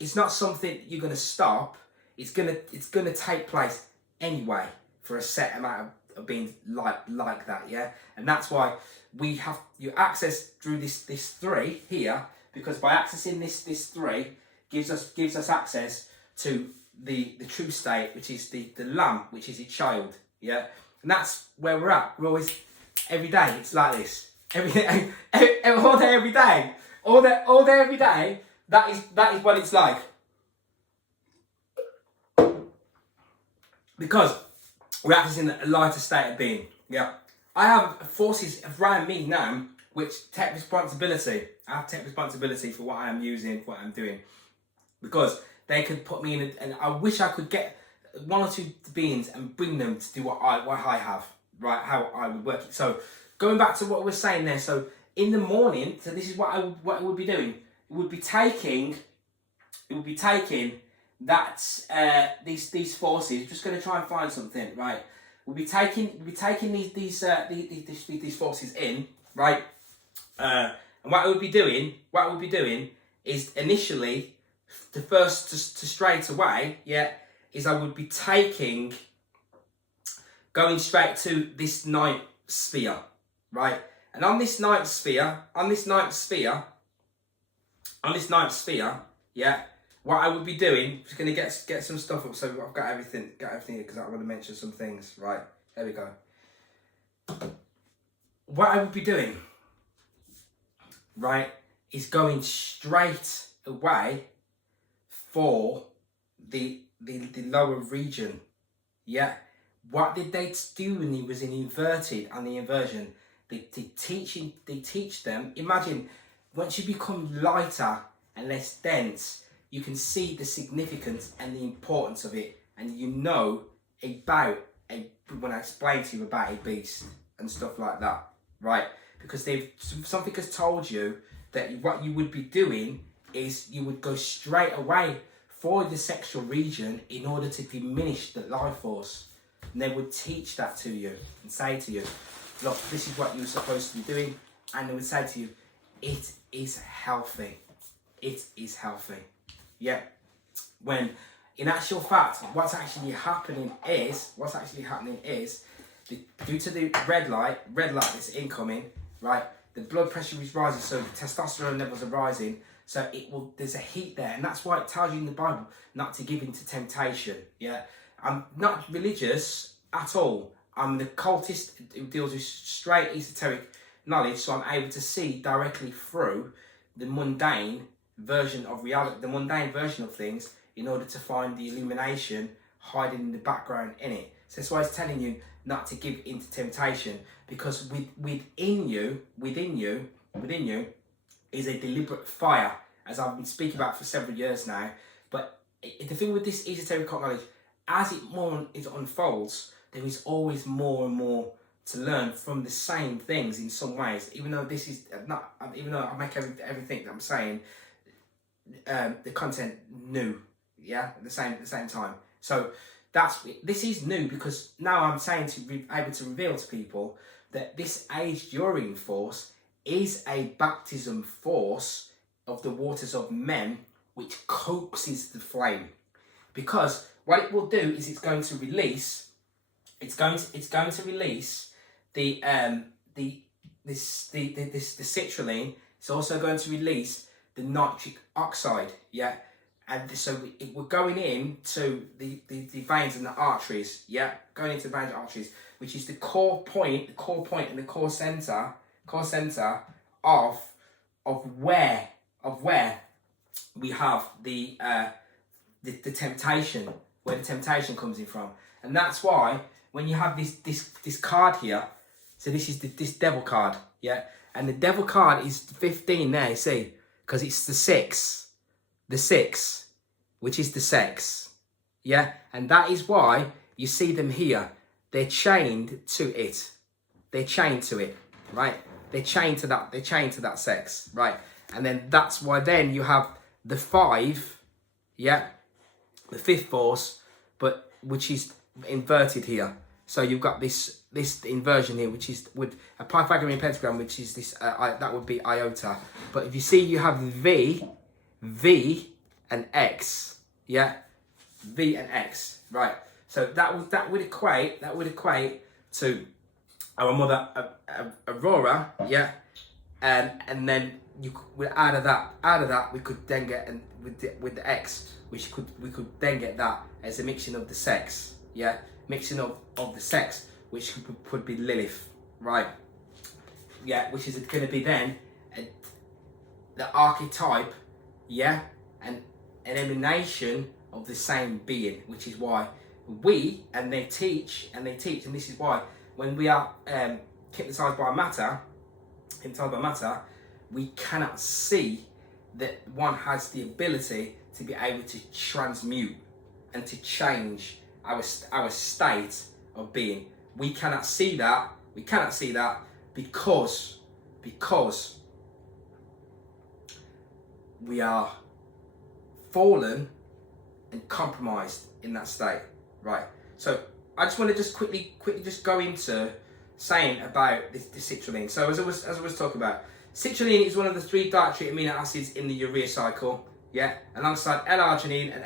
it's not something you're gonna stop. It's gonna take place anyway for a set amount of beings like that. Yeah, and that's why we have you access through this 3 here, because by accessing this 3 gives us access to the true state, which is the lamb, which is its child. Yeah, and that's where we're at. We're always every day. It's like this all day, every day, all day, every day. That is what it's like, because we're accessing a lighter state of being. Yeah, I have forces around me now which take responsibility. I have to take responsibility for what I am using, what I'm doing, because they could put me in, and I wish I could get 1 or 2 beings and bring them to do what I have, right? How I would work it. So going back to what we're saying there. So in the morning, so this is what I would be doing. It would be taking that these forces. Just going to try and find something, right? We'll be taking these forces in, right? And what I would be doing is initially, to straight away, yeah, is I would be going straight to this 9th sphere, right? And on this 9th sphere, yeah, what I would be doing, just going to get some stuff up, so I've got everything here, because I want to mention some things, right? There we go. What I would be doing, right, is going straight away for the lower region. Yeah. What did they do when he was in inverted and the inversion? They teach them. Imagine once you become lighter and less dense, you can see the significance and the importance of it, and you know about when I explain to you about a beast and stuff like that, right? Because something has told you that what you would be doing is you would go straight away for the sexual region in order to diminish the life force. And they would teach that to you and say to you, look, this is what you're supposed to be doing. And they would say to you, it is healthy. It is healthy. Yeah. When in actual fact, what's actually happening is due to the red light that's incoming, right? The blood pressure is rising, so the testosterone levels are rising. So there's a heat there, and that's why it tells you in the Bible not to give in to temptation. Yeah, I'm not religious at all. I'm the cultist who deals with straight esoteric knowledge, so I'm able to see directly through the mundane version of reality, the mundane version of things, in order to find the illumination hiding in the background in it. So that's why it's telling you not to give into temptation, because within you is a deliberate fire, as I've been speaking about for several years now. But the thing with this esoteric knowledge, as it unfolds, there is always more and more to learn from the same things in some ways. Even though this is not, even though I make everything that I'm saying, the content new, at the same time. So this is new, because now I'm saying to be able to reveal to people that this age-during force is a baptism force of the waters of men, which coaxes the flame. Because what it will do is it's going to release the citrulline. It's also going to release the nitric oxide, and so we're going into the veins and the arteries, going into the veins and arteries, which is the core point and the core center of where we have the temptation, where the temptation comes in from. And that's why when you have this card here, so this is this devil card, and the devil card is 15 there, you see, because it's the 6, which is the sex, and that is why you see them here. They're chained to it. They're chained to it, right? They're chained to that. They're chained to that sex, right? And then that's why then you have the 5, the 5th force, but which is inverted here. So you've got this inversion here, which is with a Pythagorean pentagram, which is this. That would be iota. But if you see, you have V, and X, V and X, right? So that would equate to our mother Aurora, and then out of that we could then get, and with the X, we could then get that as a mixing of the sex, mixing of the sex, which could be Lilith, right? Which is going to be then the archetype, and an emanation of the same being, which is why they teach, and this is why when we are hypnotized by matter, we cannot see that one has the ability to be able to transmute and to change our state of being. We cannot see that. Because we are fallen and compromised in that state, right? So I just want to quickly just go into saying about this citrulline. So as I was talking about, citrulline is one of the 3 dietary amino acids in the urea cycle, alongside L-arginine and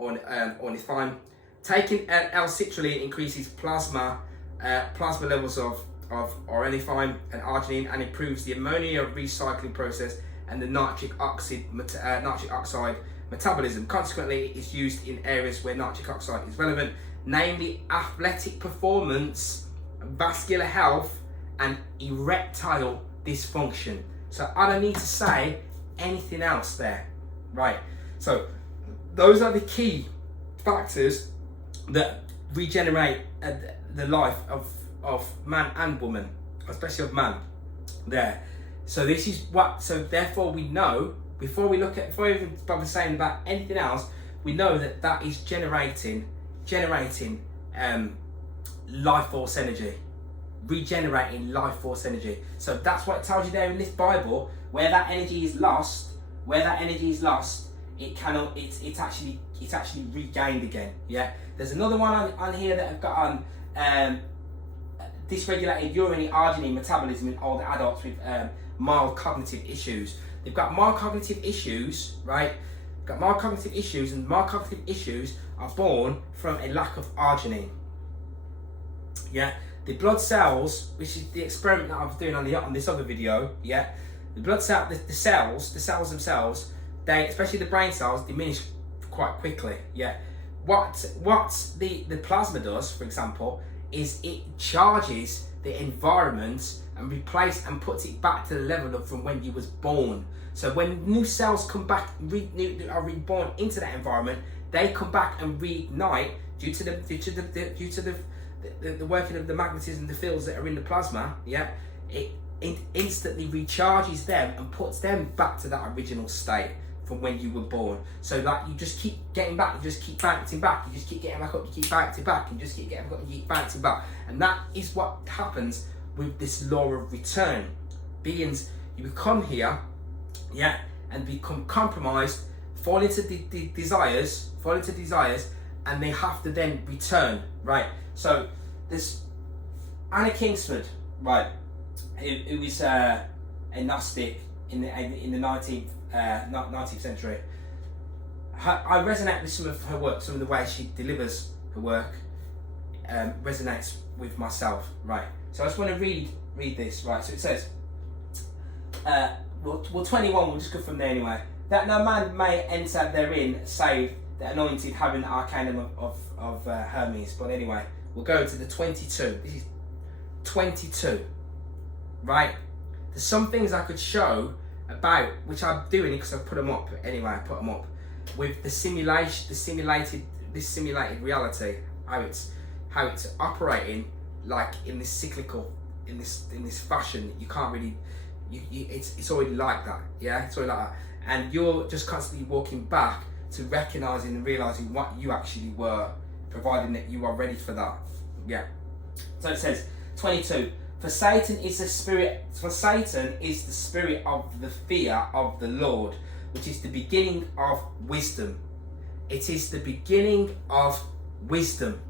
L-ornithine. Taking L-citrulline increases plasma levels of ornithine and arginine, and improves the ammonia recycling process and the nitric oxide metabolism. Consequently, it is used in areas where nitric oxide is relevant, namely athletic performance, vascular health, and erectile dysfunction. So I don't need to say anything else there, right? So those are the key factors that regenerate the life of man and woman, especially of man there. So this is what, so therefore we know, before we even bother saying about anything else, we know that is generating life force energy, regenerating life force energy. So that's what it tells you there in this Bible. Where that energy is lost, it's actually regained again. There's another one on here that I've got on dysregulated urinary arginine metabolism in older adults with mild cognitive issues. They've got mild cognitive issues, right? And mild cognitive issues are born from a lack of arginine. The blood cells, which is the experiment that I was doing on this other video, the blood cell, the cells themselves, they, especially the brain cells, diminish quite quickly. What the plasma does, for example, is it charges the environment and puts it back to the level of from when you was born. So when new cells come back, are reborn into that environment, they come back and reignite due to the working of the magnetism, the fields that are in the plasma. Yeah, it instantly recharges them and puts them back to that original state from when you were born. So like you just keep getting back, you just keep bouncing back, you just keep getting back up, you keep bouncing back, and just keep getting back up, and you keep bouncing back. And that is what happens with this law of return. Beings, you become here, yeah, and become compromised, fall into desires, and they have to then return, right? So this Anna Kingsford, right, who is a Gnostic in the 19th century. I resonate with some of her work, some of the way she delivers her work resonates with myself, right? So I just want to read this, right? So it says, well 21, we'll just go from there anyway. That no man may enter therein save the anointed, having the arcanum of Hermes. But anyway, we'll go to the 22. This is 22, right? There's some things I could show about, which I'm doing because I've put them up anyway. I put them up with the simulated reality, how it's operating like in this cyclical, in this fashion. You can't really, it's already like that, yeah. It's already like that, and you're just constantly walking back to recognizing and realizing what you actually were, providing that you are ready for that, yeah. So it says 22. For Satan is the spirit of the fear of the Lord, which is the beginning of wisdom. It is the beginning of wisdom.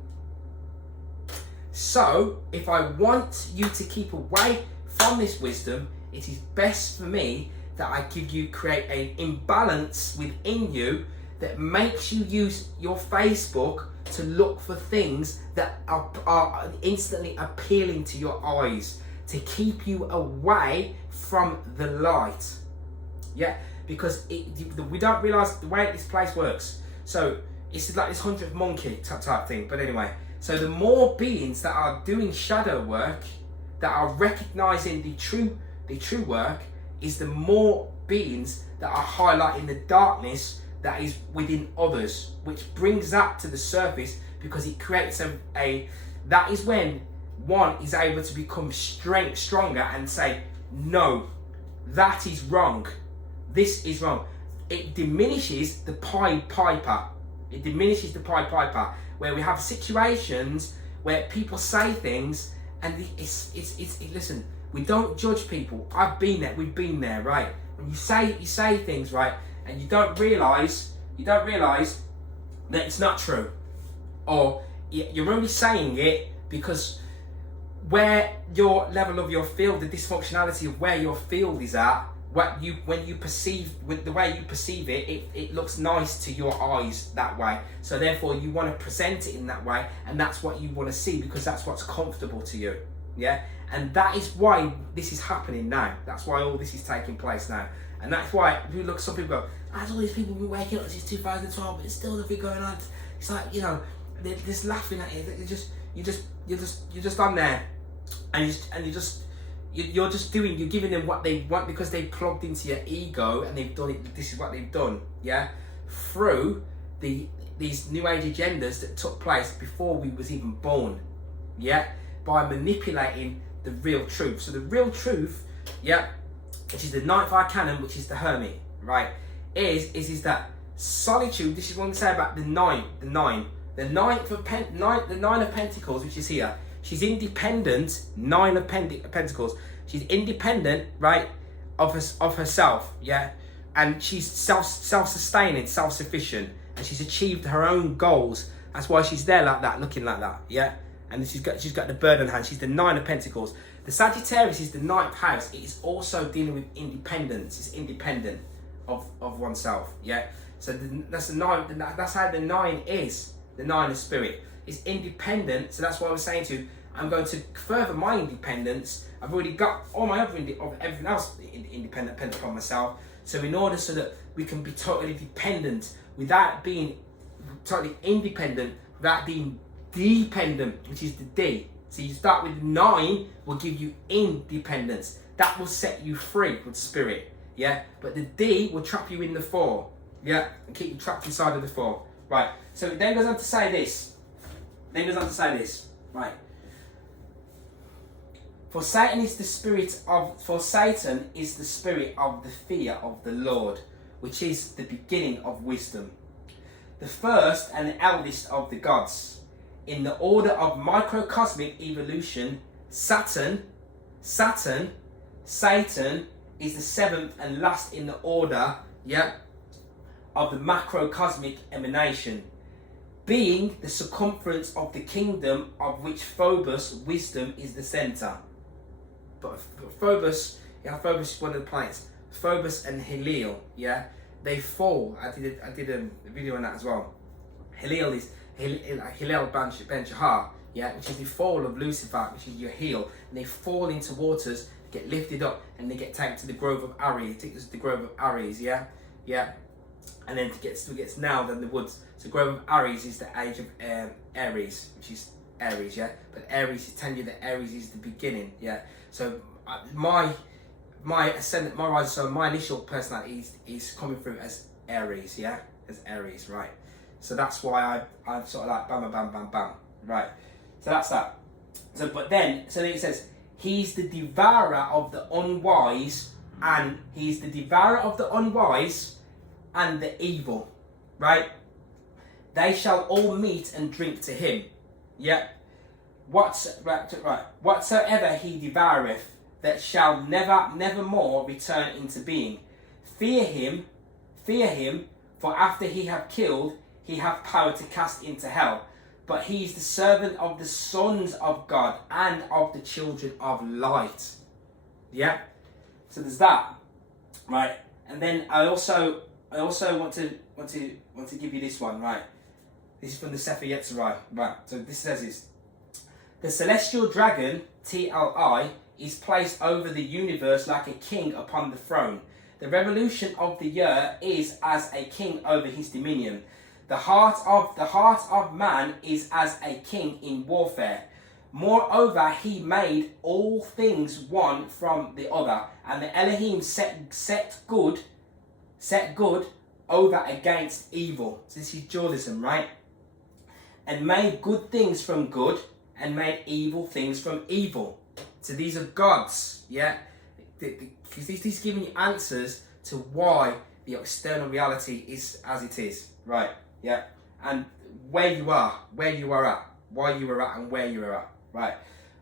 So, if I want you to keep away from this wisdom, it is best for me that I create an imbalance within you that makes you use your Facebook to look for things that are instantly appealing to your eyes, to keep you away from the light. Yeah, because we don't realise the way this place works. So it's like this 100th monkey type thing. But anyway, so the more beings that are doing shadow work, that are recognising the true work, is the more beings that are highlighting the darkness that is within others, which brings that to the surface, because it creates that is when one is able to become stronger and say, no, that is wrong, this is wrong. It diminishes the Pied Piper. It diminishes the Pied Piper, where we have situations where people say things and listen, we don't judge people. I've been there, we've been there, right? When you say things, right, and you don't realise that it's not true, or you're only saying it because where your level of your field, the dysfunctionality of where your field is at, when you perceive, with the way you perceive it, it looks nice to your eyes that way. So therefore you want to present it in that way, and that's what you want to see because that's what's comfortable to you. Yeah, and that is why this is happening now. That's why all this is taking place now. And that's why if you look, some people go, "As all these people been waking up since 2012, but there's still nothing going on." It's like, you know, they're just laughing at you. You're just on there, and you're giving them what they want because they plugged into your ego and they've done it. This is what they've done, yeah, through these new age agendas that took place before we was even born, yeah, by manipulating the real truth. So the real truth, yeah, which is the 9th arcanum, which is the Hermit, right, is that solitude. This is what I'm saying about the nine of Pentacles, which is here. She's independent. 9 of Pentacles. She's independent, right, of herself, yeah, and she's self-sustaining, self-sufficient, and she's achieved her own goals. That's why she's there like that, looking like that, yeah. And she's got the bird in hand. She's the 9 of Pentacles. The Sagittarius is the 9th house. It is also dealing with independence. It's independent of oneself, yeah. So that's the 9. That's how the 9 is. The 9 of spirit is independent. So that's why I was saying to you, I'm going to further my independence. I've already got all my other everything else independent upon myself. So in order so that we can be totally dependent without being totally independent, without being dependent, which is the D. So you start with 9, will give you independence. That will set you free with spirit, yeah? But the D will trap you in the 4, yeah? And keep you trapped inside of the 4. Right, so it then goes on to say this. Right. For Satan is the spirit of the fear of the Lord, which is the beginning of wisdom, the first and the eldest of the gods. In the order of microcosmic evolution, Satan is the 7th and last in the order, yeah, of the macrocosmic emanation, being the circumference of the kingdom of which Phobos, wisdom, is the center. But Phobos, yeah, Phobos is one of the planets. Phobos and Heliel, yeah, they fall. I did a video on that as well. Heliel is Hillel Ben Shahar, yeah, which is the fall of Lucifer, which is your heel, and they fall into waters, get lifted up, and they get taken to the grove of Aries. Take us to the grove of Aries, yeah, and then it gets nailed in the woods. So grove of Aries is the age of Aries, which is Aries, yeah. But Aries is telling you that Aries is the beginning, yeah. So my ascendant, my rising, so my initial personality is coming through as Aries, yeah, as Aries, right. So that's why I'm sort of like bam, bam, bam, bam, right. So that's that. So then it says, he's the devourer of the unwise, and he's the devourer of the unwise and the evil, right? They shall all meet and drink to him, yeah. Whatsoever he devoureth, that shall never more return into being. Fear him, for after he have killed, he hath power to cast into hell. But he is the servant of the sons of God and of the children of light. Yeah? So there's that. Right? And then I also want to give you this one, right? This is from the Sefer Yetzirah. Right. So this says this. The celestial dragon, T-L-I, is placed over the universe like a king upon the throne. The revolution of the year is as a king over his dominion. The heart of man is as a king in warfare. Moreover, he made all things one from the other, and the Elohim set good over against evil. So this is dualism, right? And made good things from good, and made evil things from evil. So these are gods, yeah? Because he's giving you answers to why the external reality is as it is, right? Yeah, and where you are at, why you are at, and where you are at, right?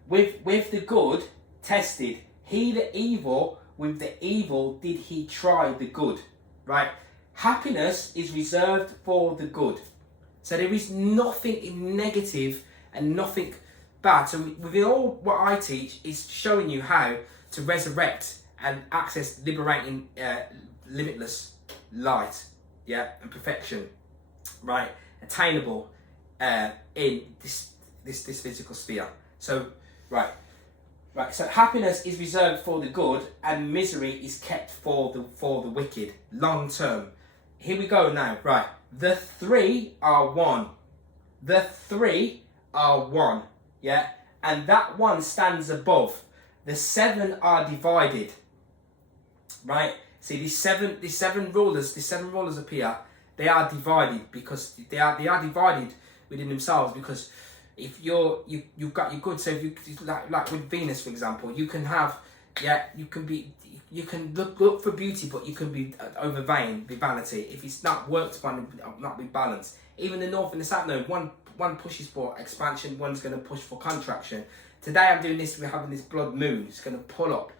With the good tested, he the evil, with the evil did he try the good, right? Happiness is reserved for the good. So there is nothing negative and nothing bad. So within all what I teach is showing you how to resurrect and access liberating, limitless light, yeah, and perfection, right, attainable in this physical sphere. So right. So happiness is reserved for the good, and misery is kept for the wicked, long term. Here we go now. Right, the three are one. The three are one. Yeah, and that one stands above. The seven are divided. Right. See, these seven rulers appear. They are divided because they are divided within themselves, because if you've got your good, so if you like with Venus, for example, you can have, yeah, you can look for beauty, but you can be over vain, be vanity. If it's not worked upon, not be balanced. Even the North and the South, no, one pushes for expansion, one's going to push for contraction. Today I'm doing this, we're having this blood moon. It's going to pull up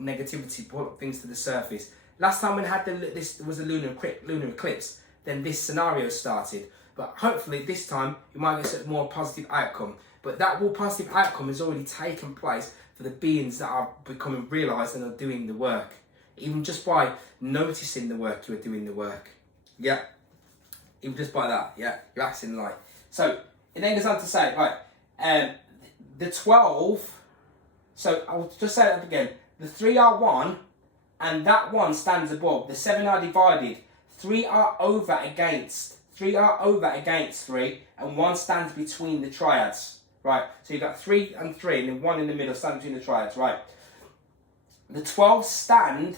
negativity, pull up things to the surface. Last time when I had this was a lunar eclipse, then this scenario started. But hopefully this time you might get a more positive outcome. But that more positive outcome has already taken place for the beings that are becoming realised and are doing the work. Even just by noticing the work, you are doing the work. Yeah. Even just by that, yeah. You're acting light. So it then goes on to say, right, the 12, so I'll just say that again. The 3 are one, and that one stands above. The 7 are divided. 3 are over against 3 are over against 3, and 1 stands between the triads, right? So you've got 3 and 3, and then 1 in the middle stands between the triads, right? The 12 stand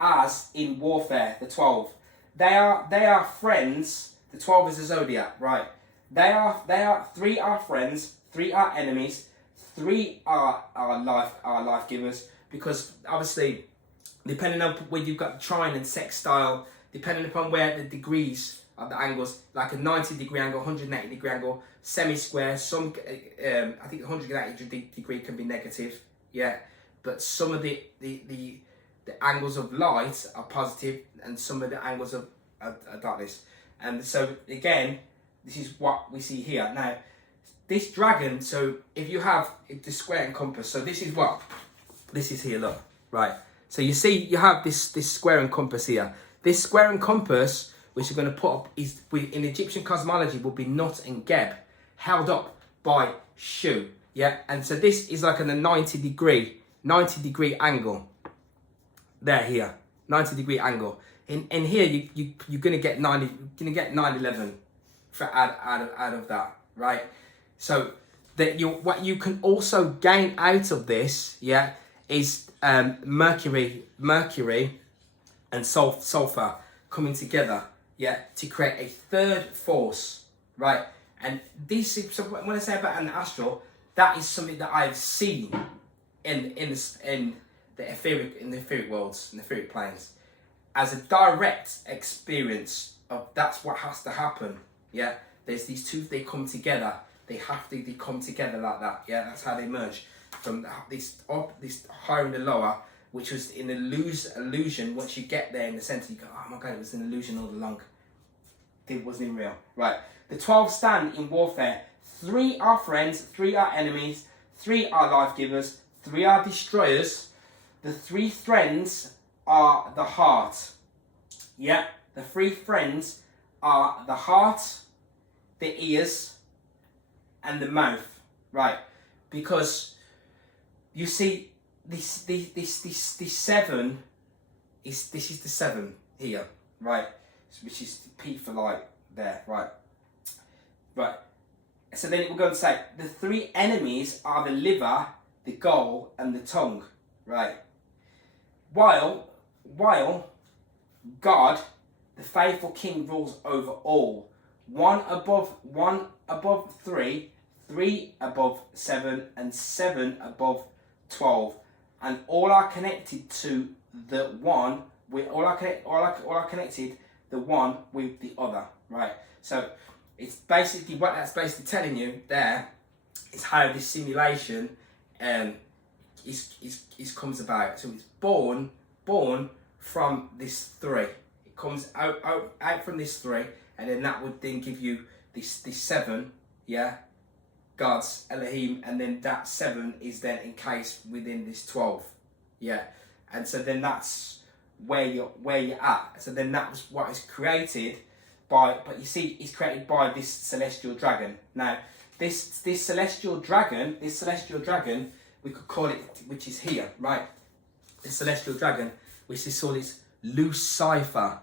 as in warfare, the 12. They are friends. The 12 is the zodiac, right? They are 3 are friends, 3 are enemies, 3 are life givers, because obviously, depending on where you've got trine and sextile, depending upon where the degrees of the angles, like a 90-degree angle, 180-degree angle, semi-square, some, I think the 180-degree can be negative, yeah, but some of the angles of light are positive, and some of the angles of darkness. And so, again, this is what we see here. Now, this dragon, so if you have the square and compass, so this is here, look, right? So you see, you have this square and compass here. This square and compass, which you're going to put up, is in Egyptian cosmology will be Nut and Geb, held up by Shu. Yeah, and so this is like a 90-degree angle. There, here, 90-degree angle. In here, you're going to get 911 out of that, right? So that what you can also gain out of this, yeah, is Mercury and sulfur coming together, yeah, to create a third force, right? And this, so when I say about an astral, that is something that I've seen in the etheric worlds, in the etheric planes, as a direct experience of that's what has to happen. Yeah, there's these two, they come together. They come together like that. Yeah, that's how they merge from this higher and the lower, which was an illusion. Once you get there in the center, you go, oh my God, it was an illusion all along. It wasn't real. Right. The 12 stand in warfare. 3 are friends, 3 are enemies, 3 are life givers, 3 are destroyers. The 3 friends are the heart. Yeah, the 3 friends are the heart, the ears, and the mouth. Right, because you see, this 7 is the 7 here, right? Which is P for light there, right? Right. So then it will go and say the 3 enemies are the liver, the gall, and the tongue, right? While God, the faithful King, rules over all. 1 above 3, 3 above 7, and 7 above 12, and all are connected to the one. All are connected the one with the other, right? So it's basically what that's basically telling you there is how this simulation is comes about. So it's born from this 3. It comes out from this 3, and then that would then give you this 7, yeah, God's Elohim, and then that 7 is then encased within this 12, yeah, and so then that's where you're at. So then that's what is created by, but you see, it's created by this celestial dragon. Now, this celestial dragon, we could call it, which is here, right? This celestial dragon, which is called its Lucifer.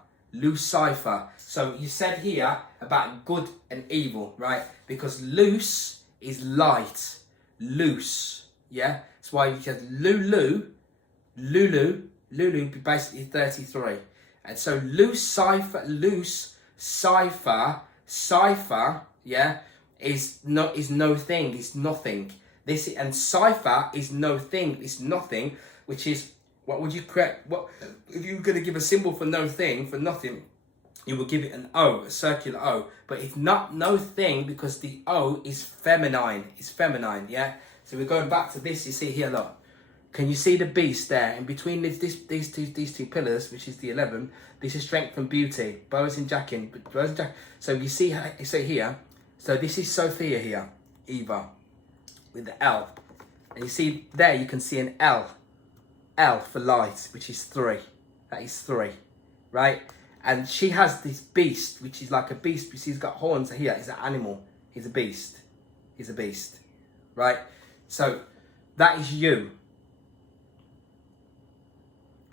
So you said here about good and evil, right? Because loose is light, loose, yeah. That's why you said Lulu, basically 33, and so Lucifer, yeah, is no thing, it's nothing. This and cipher is no thing, it's nothing, which is, what would you create? What if you're going to give a symbol for no thing, for nothing? You will give it an O, a circular O, but it's not no thing because the O is feminine. It's feminine, yeah. So we're going back to this. You see here, look. Can you see the beast there? In between these two pillars, which is the 11, this is strength and beauty. Boaz and Jachin. So you see here. So this is Sophia here, Eva, with the L, and you see there. You can see an L. L for light, which is 3. That is 3, right? And she has this beast, which is like a beast, because he's got horns here. He's an animal. He's a beast. He's a beast, right? So that is you,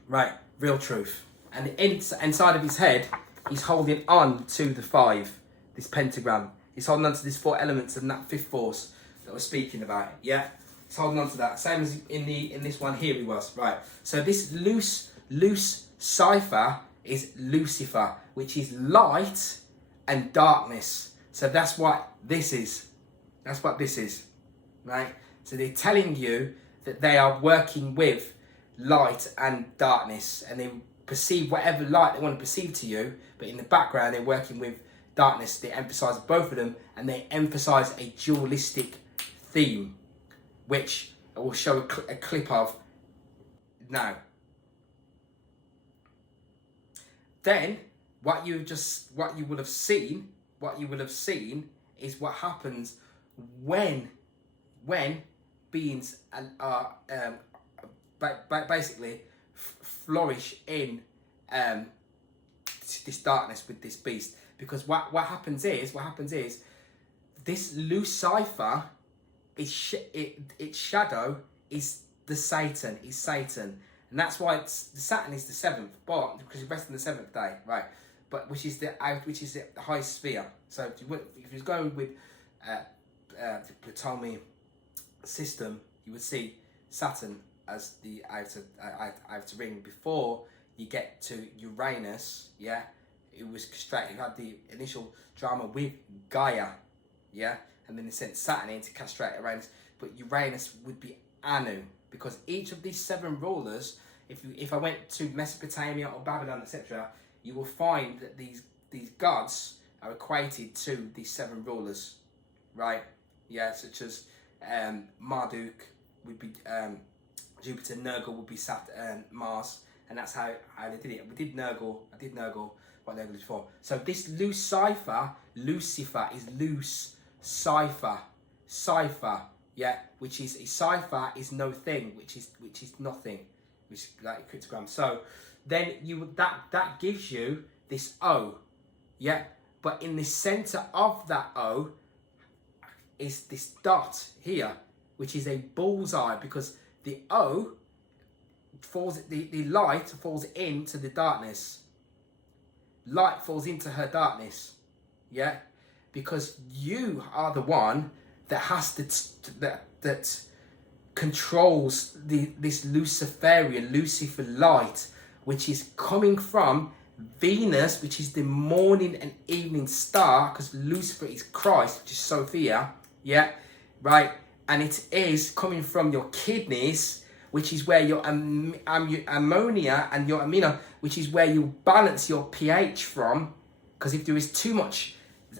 right? Real truth. And inside of his head he's holding on to the 5, this pentagram. He's holding on to these 4 elements and that 5th force that we're speaking about. Yeah, he's holding on to that. Same as in this one here he was. Right. So this loose cipher is Lucifer, which is light and darkness. So that's what this is. That's what this is. Right. So they're telling you that they are working with light and darkness, and they perceive whatever light they want to perceive to you, but in the background they're working with darkness. They emphasize both of them, and they emphasize a dualistic theme, which I will show a clip of now. Then what you would have seen is what happens when beings are basically flourish in this darkness with this beast. Because what happens is this Lucifer is its shadow is Satan, and that's why the Saturn is the 7th, but because it rests on the 7th day, right? But which is the high sphere. So if you're going with the Ptolemy system, you would see Saturn as the outer ring. Before you get to Uranus, yeah, it was castrated. You had the initial drama with Gaia, yeah, and then they sent Saturn in to castrate Uranus. But Uranus would be Anu, because each of these 7 rulers, if I went to Mesopotamia or Babylon, etc., you will find that these gods are equated to these 7 rulers, right? Yeah, such as Marduk would be Jupiter, Nergal would be Mars, and that's how they did it. I did Nergal what Nergal is for. So this Lucifer is loose cipher, yeah, which is a cipher is no thing, which is nothing, which is like a cryptogram. So then that gives you this O, yeah, but in the center of that O is this dot here, which is a bullseye, because the O falls, the light falls into the darkness. Light falls into her darkness, yeah, because you are the one that has that controls this Lucifer light, which is coming from Venus, which is the morning and evening star, because Lucifer is Christ, which is Sophia, yeah, right, and it is coming from your kidneys, which is where your ammonia and your amino, which is where you balance your pH from, because if there is too much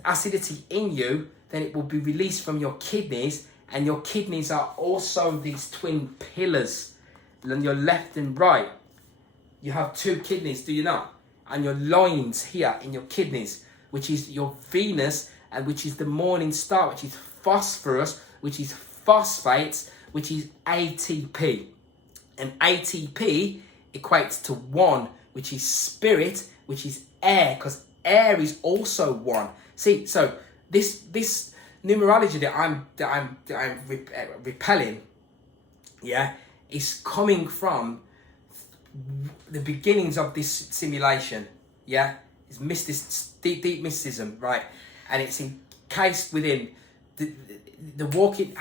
acidity in you, then it will be released from your kidneys, and your kidneys are also these twin pillars, on your left and right. You have 2 kidneys, do you not? And your loins here in your kidneys, which is your Venus, and which is the morning star, which is phosphorus, which is phosphates, which is ATP. And ATP equates to 1, which is spirit, which is air, because air is also 1. See, so this numerology that I'm repelling, yeah, is coming from the beginnings of this simulation, yeah. It's deep mysticism, right? And it's encased within the walking,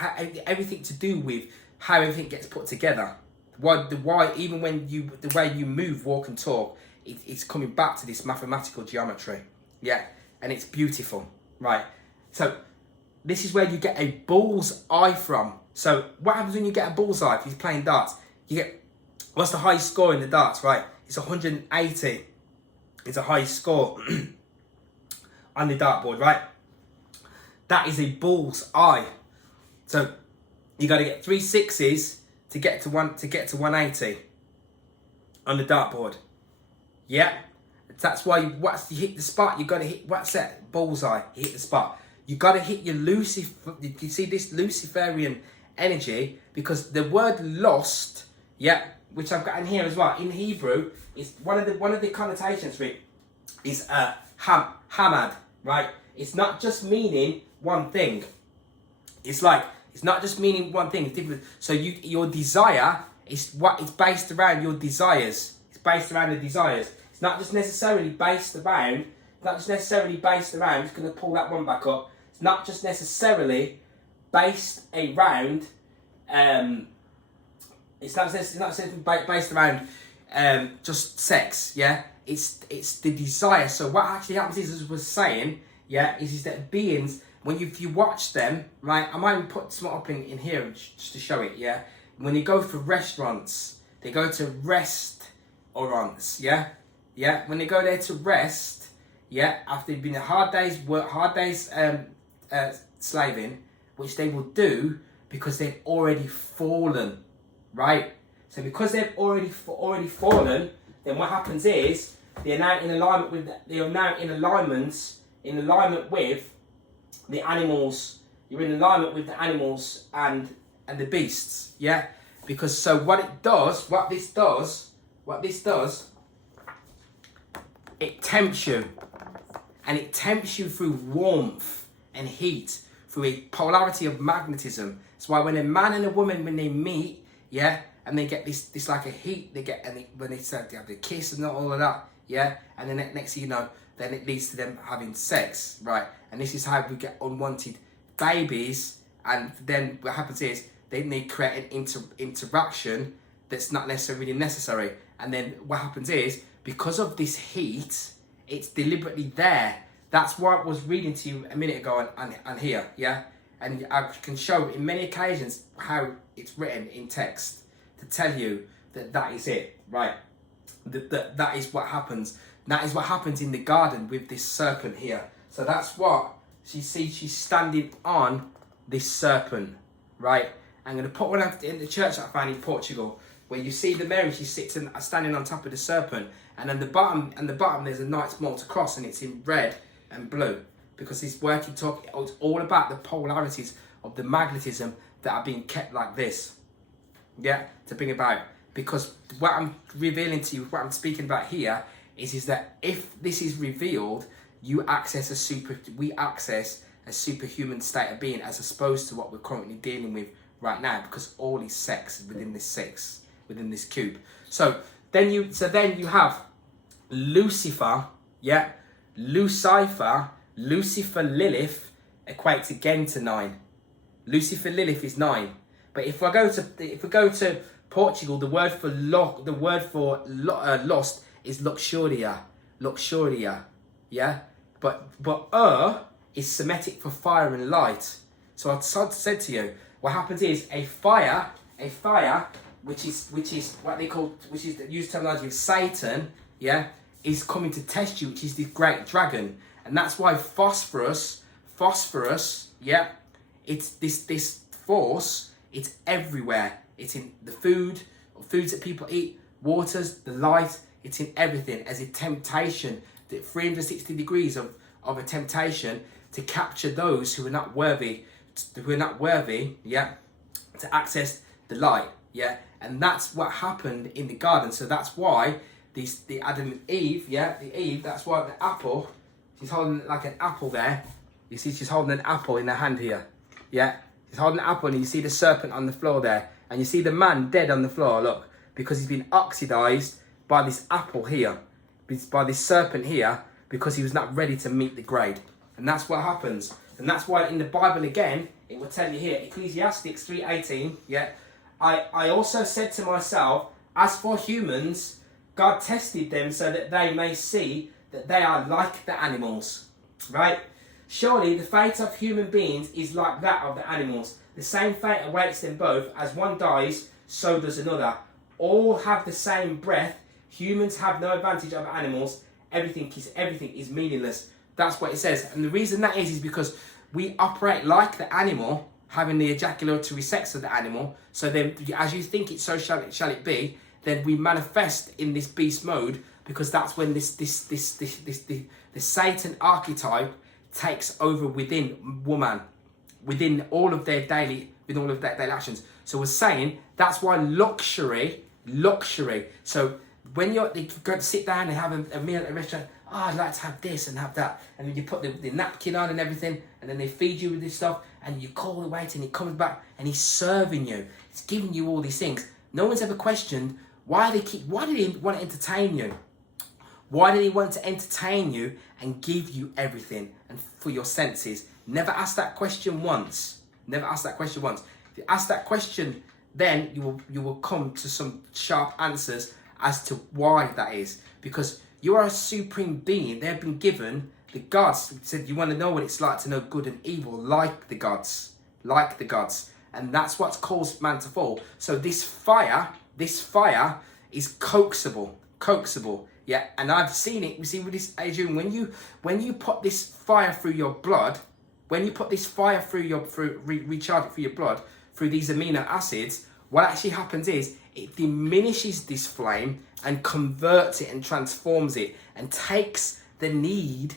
everything to do with how everything gets put together. Why even when the way you move, walk and talk, it's coming back to this mathematical geometry, yeah, and it's beautiful, right? So this is where you get a bull's eye from. So what happens when you get a bull's eye? If you're playing darts, you get, what's the highest score in the darts, right? It's 180. It's a high score on the dartboard, right? That is a bull's eye. So you got to get 3 6s to get to 180 on the dartboard. Yeah, that's why once you hit the spot, you got to hit, what's that? Bullseye. You hit the spot. You got to hit your Lucifer. You see this Luciferian energy, because the word lost, yeah, which I've got in here as well, in Hebrew, is one of the connotations for it is hamad, right? It's not just meaning one thing. It's not just meaning one thing. It's different. So your desire is what it's based around. Your desires. It's based around the desires. It's not just necessarily based around not just necessarily based around, I'm just going to pull that one back up. It's not just necessarily based around, it's not necessarily based around just sex, yeah? It's the desire. So what actually happens is, as I was saying, yeah, is that beings, when if you watch them, right, I might even put some up in here just to show it, yeah? When you go for restaurants, they go to restaurants, yeah? Yeah, when they go there to rest, yeah, after they've been a hard day's work, slaving, which they will do because they've already fallen, right? So because they've already fallen, then what happens is they're now in alignment with with the animals. You're in alignment with the animals and the beasts, yeah. Because so what this does, it tempts you, and it tempts you through warmth and heat, through a polarity of magnetism. That's why when a man and a woman, when they meet, yeah, and they get this like a heat, when they start to have the kiss and all of that, yeah, and then next thing you know, then it leads to them having sex, right? And this is how we get unwanted babies, and then what happens is they create an interaction that's not necessarily necessary, and then what happens is, because of this heat, it's deliberately there. That's why I was reading to you a minute ago and here, yeah? And I can show in many occasions how it's written in text to tell you that is it, right? That is what happens. That is what happens in the garden with this serpent here. So that's what she's standing on this serpent, right? I'm going to put one up in the church I found in Portugal, where you see the Mary, she's standing on top of the serpent, and at the bottom there's a Knight's Malta cross, and it's in red and blue, because it's it's all about the polarities of the magnetism that are being kept like this, yeah, to bring about. Because what I'm revealing to you, what I'm speaking about here, is that if this is revealed, we access a superhuman state of being, as opposed to what we're currently dealing with right now, because all is sex within this cube. So then you have Lucifer, yeah, Lucifer, Lilith equates again to 9. Lucifer, Lilith is 9. But if we go to Portugal, the word for lost is luxuria, yeah. But is Semitic for fire and light. So I said to you, what happens is a fire, which is what they call, which is the used terminology of Satan, yeah, is coming to test you, which is the great dragon, and that's why phosphorus, yeah, it's this force. It's everywhere. It's in the foods that people eat, waters, the light. It's in everything as a temptation, the 360 degrees of a temptation to capture those who are not worthy, yeah, to access the light, yeah. And that's what happened in the garden. So that's why the Adam and Eve, yeah, that's why the apple, she's holding like an apple there. You see she's holding an apple in her hand here, yeah. He's holding an apple, and you see the serpent on the floor there. And you see the man dead on the floor, look. Because he's been oxidized by this apple here. By this serpent here. Because he was not ready to meet the grade. And that's what happens. And that's why in the Bible again, it will tell you here, Ecclesiastes 3:18, yeah. I also said to myself, as for humans, God tested them so that they may see that they are like the animals. Right? Surely the fate of human beings is like that of the animals. The same fate awaits them both. As one dies, so does another. All have the same breath. Humans have no advantage over animals. Everything is meaningless. That's what it says. And the reason that is because we operate like the animal, having the ejaculatory sex of the animal. So then, as you think it, so shall it be. Then we manifest in this beast mode, because that's when the Satan archetype takes over within woman, within all of their daily actions. So we're saying that's why luxury. So when you go to sit down and have a meal at a restaurant, I'd like to have this and have that, and then you put the napkin on and everything, and then they feed you with this stuff, and you call the waiter and he comes back and he's serving you, he's giving you all these things. No one's ever questioned why do they want to entertain you? Why did he want to entertain you and give you everything and for your senses? Never ask that question once. Never ask that question once. If you ask that question, then you will come to some sharp answers as to why that is. Because you are a supreme being. They have been given, the gods said, you want to know what it's like to know good and evil, like the gods. Like the gods. And that's what's caused man to fall. So this fire is coaxable. Yeah, and I've seen it. You see with this, Adrian, when you put this fire through your blood, recharge it through your blood, through these amino acids, what actually happens is it diminishes this flame and converts it and transforms it and takes that need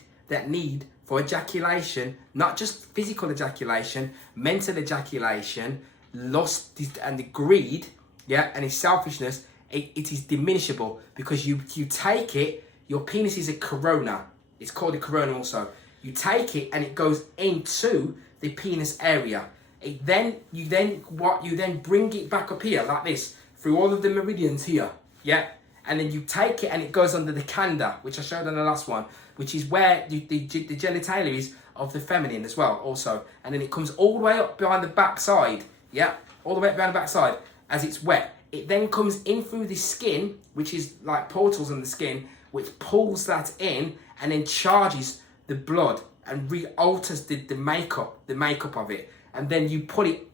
for ejaculation, not just physical ejaculation, mental ejaculation, lust and the greed, yeah, and its selfishness. It is diminishable because you take it. Your penis is a corona. It's called a corona also. You take it and it goes into the penis area. You then bring it back up here like this through all of the meridians here, yeah. And then you take it and it goes under the khanda, which I showed on the last one, which is where the genitalia is of the feminine as well, also. And then it comes all the way up behind the backside, yeah, all the way up behind the backside as it's wet. It then comes in through the skin, which is like portals in the skin, which pulls that in and then charges the blood and re-alters the makeup of it. And then you put it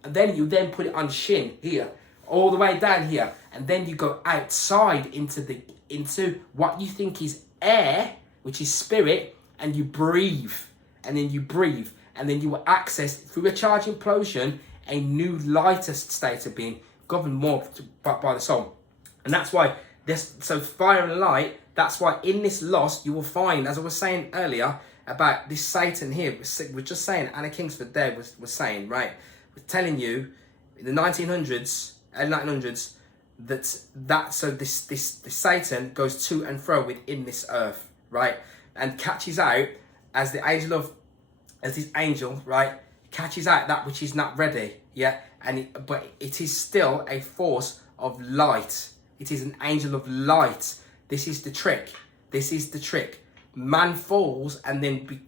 on shin here, all the way down here, and then you go outside into what you think is air, which is spirit, and you breathe, and then you will access through a charge implosion a new lighter state of being, governed more by the soul. And that's why so fire and light, that's why in this lost you will find, as I was saying earlier about this Satan here, we're just saying, Anna Kingsford there was saying, right, we're telling you in the 1900s, early 1900s, so this Satan goes to and fro within this earth, right, and catches out as this angel, right, catches out that which is not ready, yeah, but it is still a force of light. It is an angel of light. This is the trick. Man falls and then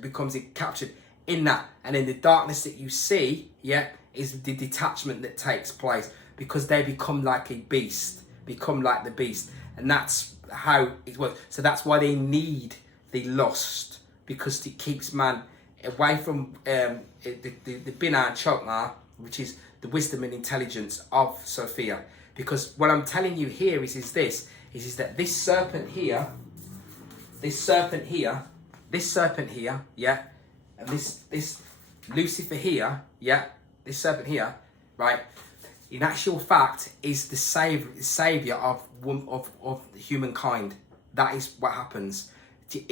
becomes captured in that, and then the darkness that you see, yeah, is the detachment that takes place because they become like a beast, and that's how it works. So that's why they need the lust, because it keeps man away from the Binah and Chokmah, which is the wisdom and intelligence of Sophia. Because what I'm telling you here is that this serpent here, yeah, and this Lucifer here, yeah, this serpent here, right, in actual fact is the savior of humankind. That is what happens.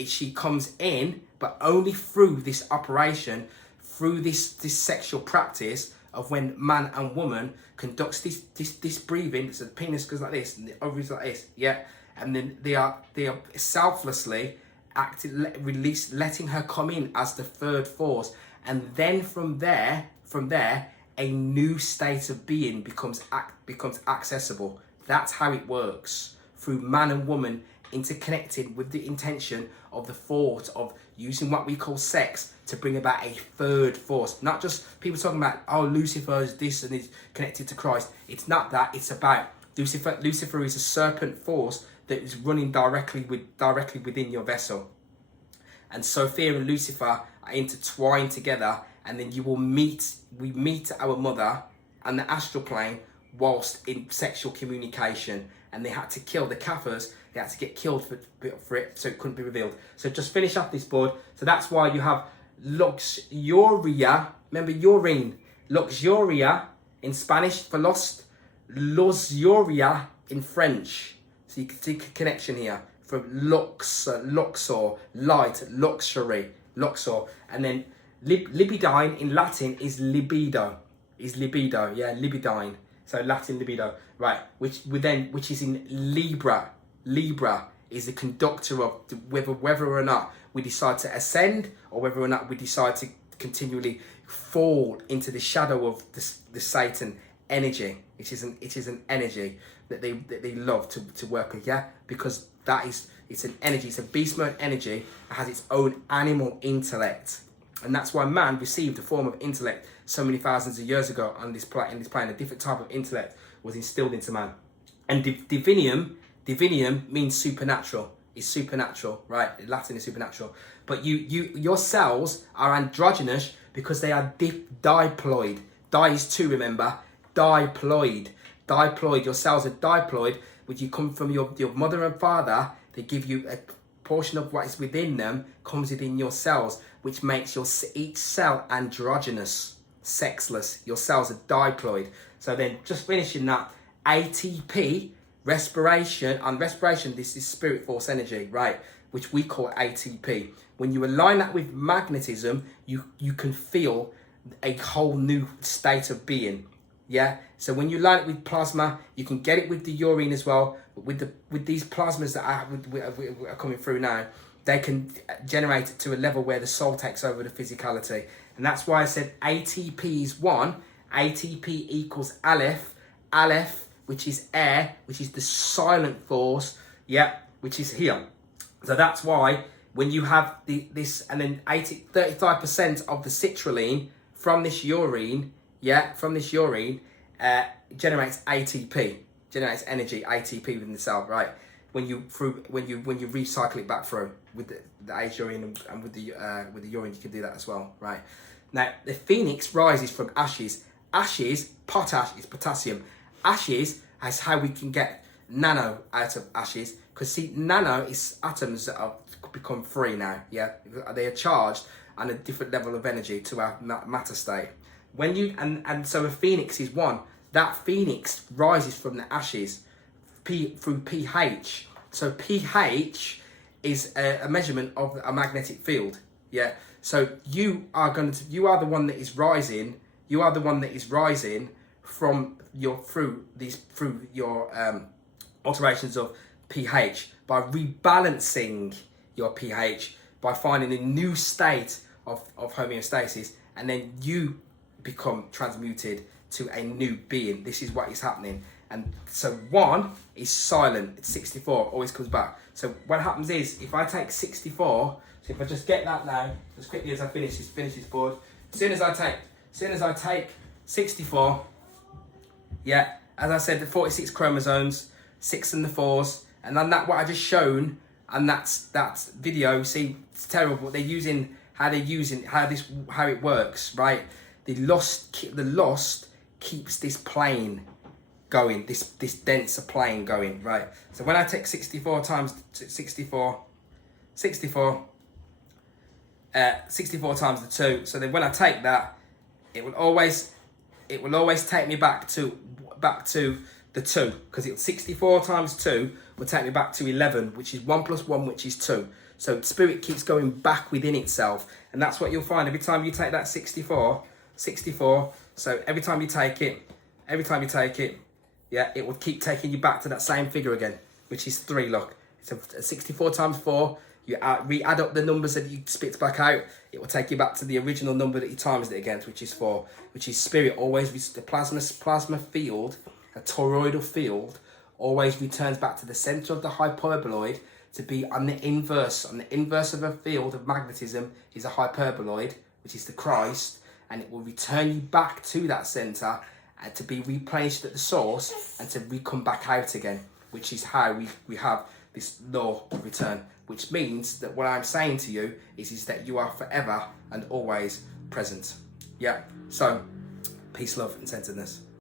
She comes in, but only through this operation, through this sexual practice of when man and woman conducts this breathing. So the penis goes like this and the ovaries like this, yeah, and then they are selflessly letting her come in as the third force, and then from there a new state of being becomes accessible. That's how it works, through man and woman interconnected with the intention of the thought of using what we call sex to bring about a third force. Not just people talking about, oh, Lucifer is this and is connected to Christ. It's not that. It's about Lucifer. Lucifer is a serpent force that is running directly within your vessel. And Sophia and Lucifer are intertwined together, and then we meet our mother and the astral plane whilst in sexual communication. And they had to kill the Kafirs. They had to get killed for it, so it couldn't be revealed. So just finish up this board. So that's why you have luxuria. Remember urine. Luxuria in Spanish for lost. Luxuria in French. So you can see a connection here from luxor, light, luxury, luxor. And then libidine in Latin is libido. Yeah, libidine. So Latin libido, right? Which is in Libra. Libra is the conductor of whether or not we decide to ascend or whether or not we decide to continually fall into the shadow of the Satan energy. It is an energy that they love to work with, yeah, because that is It's an energy. It's a beast mode energy. It has its own animal intellect. And that's why man received a form of intellect so many thousands of years ago on this plane. A different type of intellect was instilled into man. And divinium means supernatural. It's supernatural, right? In Latin is supernatural. But your cells are androgynous because they are diploid. Di is two, remember? Diploid. Diploid. Your cells are diploid, which you come from your mother and father. They give you a portion of what is within them comes within your cells, which makes each cell androgynous, sexless. Your cells are diploid. So then, just finishing that, ATP, respiration, and respiration, this is spirit force energy, right? Which we call ATP. When you align that with magnetism, you can feel a whole new state of being. Yeah. So when you align it with plasma, you can get it with the urine as well. With these plasmas that are coming through now, they can generate it to a level where the soul takes over the physicality. And that's why I said ATP is 1. ATP equals Aleph. Aleph, which is air, which is the silent force, yeah, which is here. So that's why when you have this, and then 35% of the citrulline from this urine, generates ATP, generates energy, ATP within the cell, right? When you recycle it back through with the age urine and with the urine, you can do that as well, right? Now the phoenix rises from ashes. Ashes, potash is potassium. Ashes is how we can get nano out of ashes, because see, nano is atoms that have become free now. Yeah, they are charged on a different level of energy to our matter state. When you and so a phoenix is 1. That phoenix rises from the ashes through pH. So pH is a measurement of a magnetic field. Yeah. So you are the one that is rising. You are the one that is rising from through your alterations of pH by rebalancing your pH, by finding a new state of homeostasis, and then you become transmuted to a new being. This is what is happening. And so 1 is silent. It's 64, always comes back. So what happens is, if I take 64, so if I just get that now, as quickly as I finish this board, as soon as I take 64, yeah, as I said, the 46 chromosomes, 6 and the 4s, and then that what I just shown, and that's video. See, it's terrible. They're using how it works, right? The lost keeps this plane going, this denser plane going, right? So when I take 64 times 64 times the 2, so then when I take that, it will always take me back to the 2, because 64 times 2 will take me back to 11, which is 1 plus 1, which is 2. So spirit keeps going back within itself, and that's what you'll find every time you take that 64. So every time you take it, yeah, it will keep taking you back to that same figure again, which is 3. Look, so 64 times 4. You add up the numbers that you spit back out, it will take you back to the original number that you times it against, which is 4, which is spirit always, the plasma field, a toroidal field, always returns back to the center of the hyperboloid to be on the inverse. On the inverse of a field of magnetism is a hyperboloid, which is the Christ, and it will return you back to that center and to be replenished at the source and to come back out again, which is how we have this law of return, which means that what I'm saying to you is that you are forever and always present. Yeah, so peace, love and centeredness.